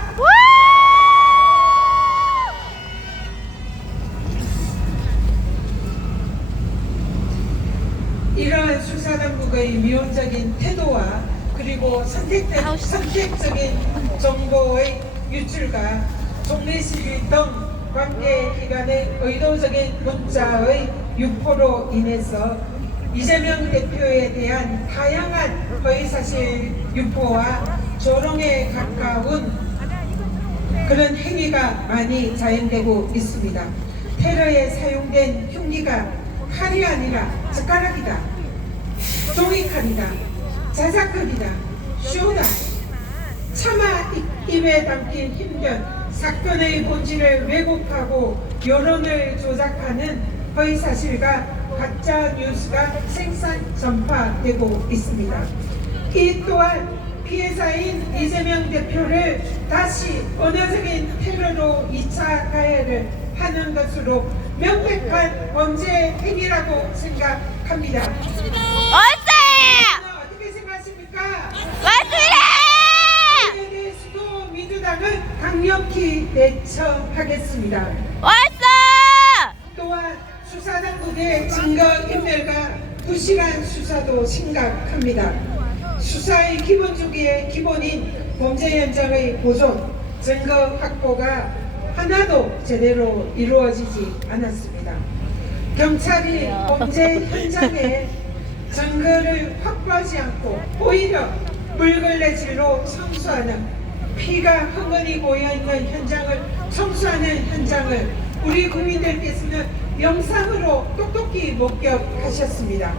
이러한 수사당국의 미온적인 태도와 그리고 선택적인 정보의 유출과 총리실 등 관계기관의 의도적인 문자의 유포로 인해서 이재명 대표에 대한 다양한 허위사실 유포와 조롱에 가까운 그런 행위가 많이 자행되고 있습니다. 테러에 사용된 흉기가 칼이 아니라 젓가락이다, 종이칼이다, 자작극이다, 쇼다, 차마 입에 담긴 힘든 사건의 본질을 왜곡하고 여론을 조작하는 허위사실과 가짜 뉴스가 생산 전파되고 있습니다. 이 또한 피해자인 이재명 대표를 다시 언어적인 테러로 2차 가해를 하는 것으로 명백한 범죄 행위라고 생각합니다. 합니다. 왔어요! 어떻게 생각하십니까? 왔습니다! 이에 대해서도 민주당은 강력히 대처하겠습니다. 왔어! 또한 수사당국의 증거인멸과 부실한 수사도 심각합니다. 수사의 기본주기의 기본인 범죄 현장의 보존, 증거 확보가 하나도 제대로 이루어지지 않았습니다. 경찰이 범죄 현장에 증거를 확보하지 않고 오히려 물걸레질로 청소하는, 피가 흥건히 고여있는 현장을 청소하는 현장을 우리 국민들께서는 영상으로 똑똑히 목격하셨습니다.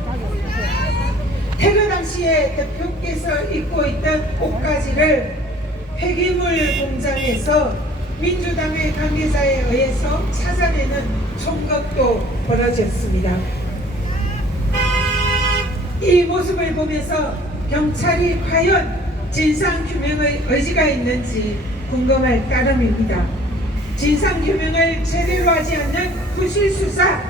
테러 당시에 대표께서 입고 있던 옷가지를 폐기물 공장에서 민주당의 관계자에 의해서 찾아내는 총격도 벌어졌습니다. 이 모습을 보면서 경찰이 과연 진상규명의 의지가 있는지 궁금할 따름입니다. 진상규명을 제대로 하지 않는 부실수사,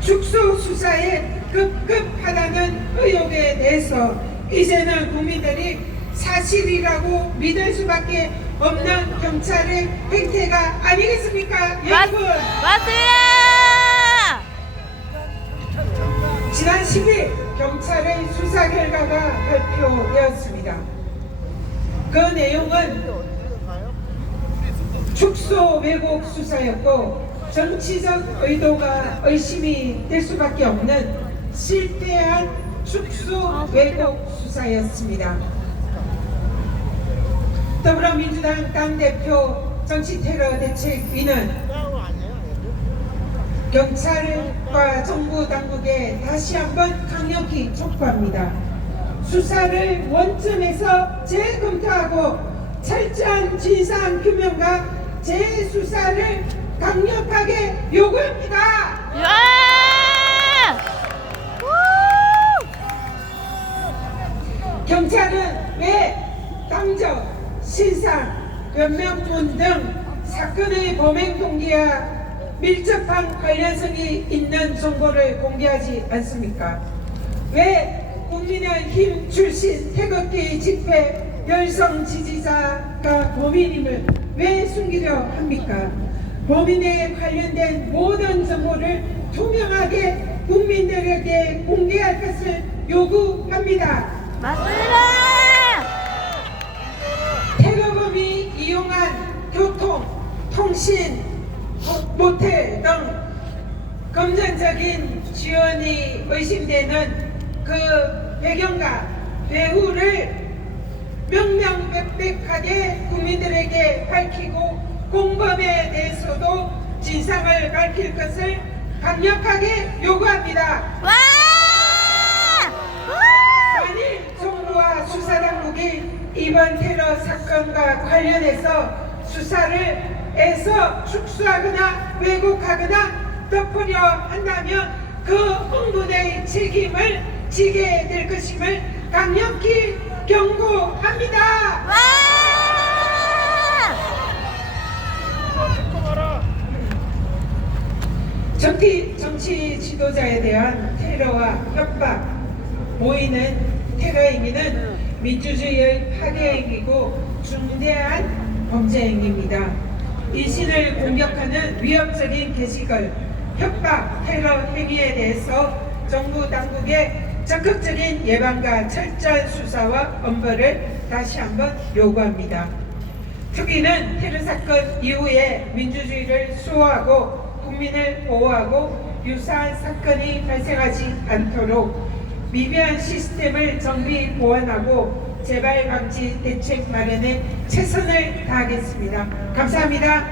축소수사에 급급하다는 의혹에 대해서 이제는 국민들이 사실이라고 믿을 수밖에 없는 경찰의 행태가 아니겠습니까? 여러분! 맞습니다! 지난 10일 경찰의 수사 결과가 발표되었습니다. 그 내용은 축소 왜곡 수사였고 정치적 의도가 의심이 될 수밖에 없는 실패한 축소 왜곡 수사였습니다. 더불어민주당 당대표 정치테러대책위는 경찰과 정부 당국에 다시 한번 강력히 촉구합니다. 수사를 원점에서 재검토하고 철저한 진상규명과 재수사를 강력하게 요구합니다. 경찰은 왜 당적, 신상, 변명문 등 사건의 범행 동기와 밀접한 관련성이 있는 정보를 공개하지 않습니까? 왜 국민의힘 출신 태극기 집회 열성 지지자가 범인임을 왜 숨기려 합니까? 범인에 관련된 모든 정보를 투명하게 국민들에게 공개할 것을 요구합니다. 맞습니다! 테러범이 이용한 교통, 통신, 모텔 등 금전적인 지원이 의심되는 그 배경과 배후를 명명백백하게 국민들에게 밝히고 공범에 대해서도 진상을 밝힐 것을 강력하게 요구합니다. 만일 정부와 수사당국이 이번 테러 사건과 관련해서 수사를 해서 축소하거나 왜곡하거나 덮으려 한다면 그 흥분의 책임을 지게 될 것임을 강력히 경고합니다. 정치 지도자에 대한 테러와 협박, 모이는 테러 행위는 민주주의의 파괴 행위고 중대한 범죄 행위입니다. 인신을 공격하는 위협적인 게시글, 협박, 테러 행위에 대해서 정부 당국의 적극적인 예방과 철저한 수사와 엄벌을 다시 한번 요구합니다. 특위는 테러 사건 이후에 민주주의를 수호하고 국민을 보호하고 유사한 사건이 발생하지 않도록 미비한 시스템을 정비 보완하고 재발 방지 대책 마련에 최선을 다하겠습니다. 감사합니다.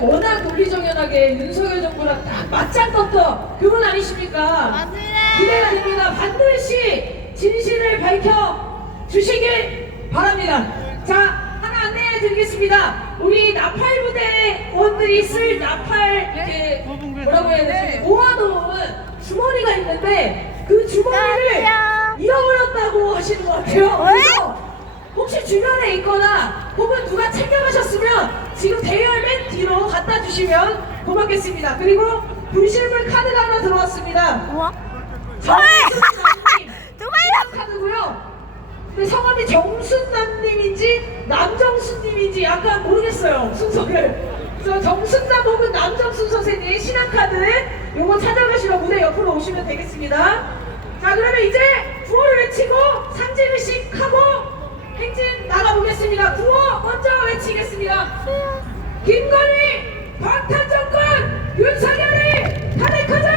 워낙 논리정연하게 윤석열 정부랑 딱 맞짱 떴던 그분 아니십니까? 맞습니다. 기대가 됩니다. 반드시 진실을 밝혀 주시길 바랍니다. 자, 하나 안내해 드리겠습니다. 우리 나팔 부대원들이 쓸 나팔, 이게 뭐라고 해야 되지? 모아놓은 주머니가 있는데 그 주머니를 잃어버렸다고 하시는 것 같아요. 그래서 혹시 주변에 있거나 혹은 누가 챙겨가셨으면 지금 대열 맨 뒤로 갖다 주시면 고맙겠습니다. 그리고 분실물 카드가 하나 들어왔습니다. 정순남님 카드고요. 근데 성함이 정순남님인지 남정순님인지 약간 모르겠어요, 순서를. 그래서 정순남 혹은 남정순 선생님 신한카드 요거 찾아가시러 무대 옆으로 오시면 되겠습니다. 자, 그러면 이제 구호를 외치고 상징의식 하고 행진 나가보겠습니다. 구호 먼저 외치겠습니다. 김건희 방탄정권 윤석열을 탄핵하자!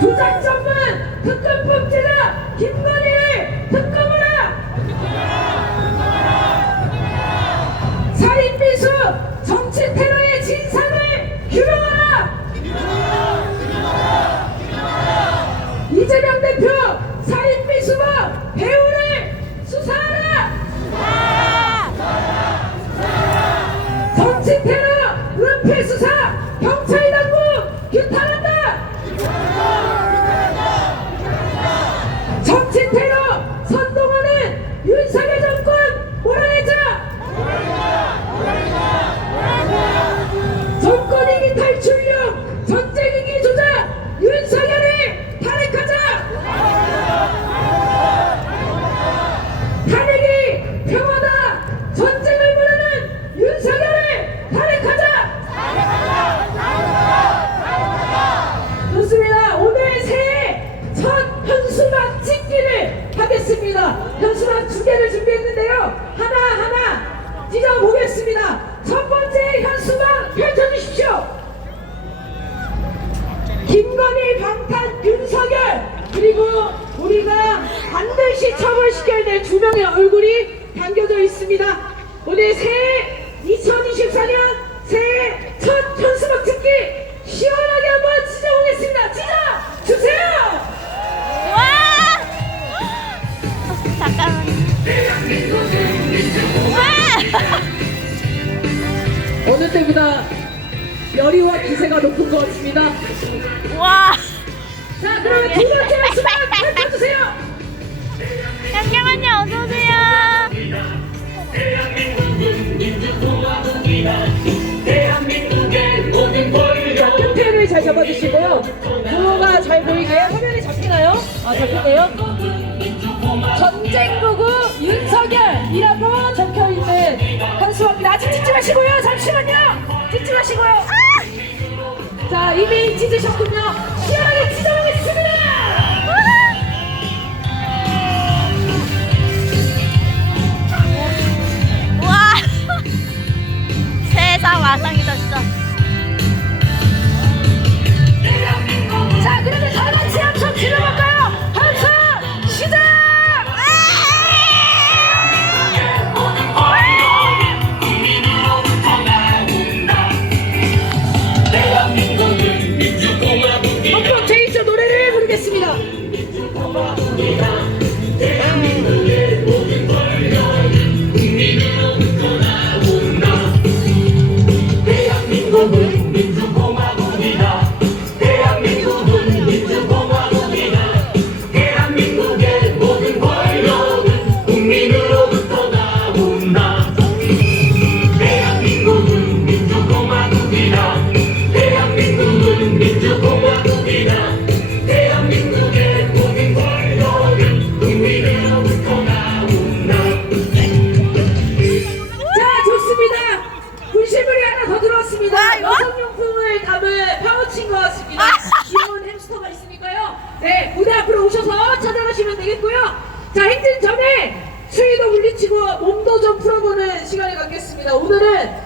부장 전문 특급 범죄자 김건희를 특검하라! 살인 미수 정치 테러의 진상을 규명하라! 이재명 대표 살인 미수와 배우를 수사하라! 정치 테러 은폐 수사 경찰 당국 규탄한다! 정치 테러 선동하는 윤석열 정권 몰아내자! 정권위기 탈출용 전쟁위기 조작 윤석열을 탄핵하자! 탄핵이 평화다! 전쟁을 모르는 윤석열을 탄핵하자! 좋습니다. 오늘 새해 첫 현수막 찍기를 하겠습니다. 현수막 2개를 준비했는데요. 하나하나 찢어보겠습니다. 첫 번째 현수막 펼쳐주십시오. 김건희 방탄 윤석열, 그리고 우리가 반드시 처벌시켜야 될 2명의 얼굴이 담겨져 있습니다. 오늘 새해 2024년 새해 첫 현수막 찍기 시원하게 한번 찢어보겠습니다. 찢어주세요! 어느 때보다 열의와 기세가 높은 것 같습니다. 와. 자, 그러면 두 번째 현수막 펼쳐주세요. 잠깐만요, 어서오세요. 자, 끝에를 잘 잡아주시고요. 구호가 잘 보이게 화면에 잡히나요? 아, 잡히네요. 전쟁부구 윤석열이라고 적혀있는 현수막입니다. 아직 찢지 마시고요. 잠시만요. 찢지 마시고요. 자, 이미 찢으셨군요. 시원하게 찢어보겠습니다. 와. 세상 와상이다 진짜. 자, 그러면 다 같이 한번 질러볼까요? 한손 시작! 한번 제2조 노래를 부르겠습니다. 대한민국은 민주공화국이다. 대한민국은 민주공화국이다. 대한민국의 모든 권력은 국민으로부터 나온다. 대한민국은 민주공화국이다. 대한민국은 민주공화국이다. 대한민국의 모든 권력은 국민으로부터 나온다. 자, 좋습니다. 분실물이 하나 더 들어왔습니다. 여성용품을 담은 파우치인 것 같습니다. 귀여운 햄스터가 있으니까요. 네, 무대 앞으로 오셔서 찾아가시면 되겠고요. 자, 행진 전에 추위도 물리치고 몸도 좀 풀어보는 시간을 갖겠습니다. 오늘은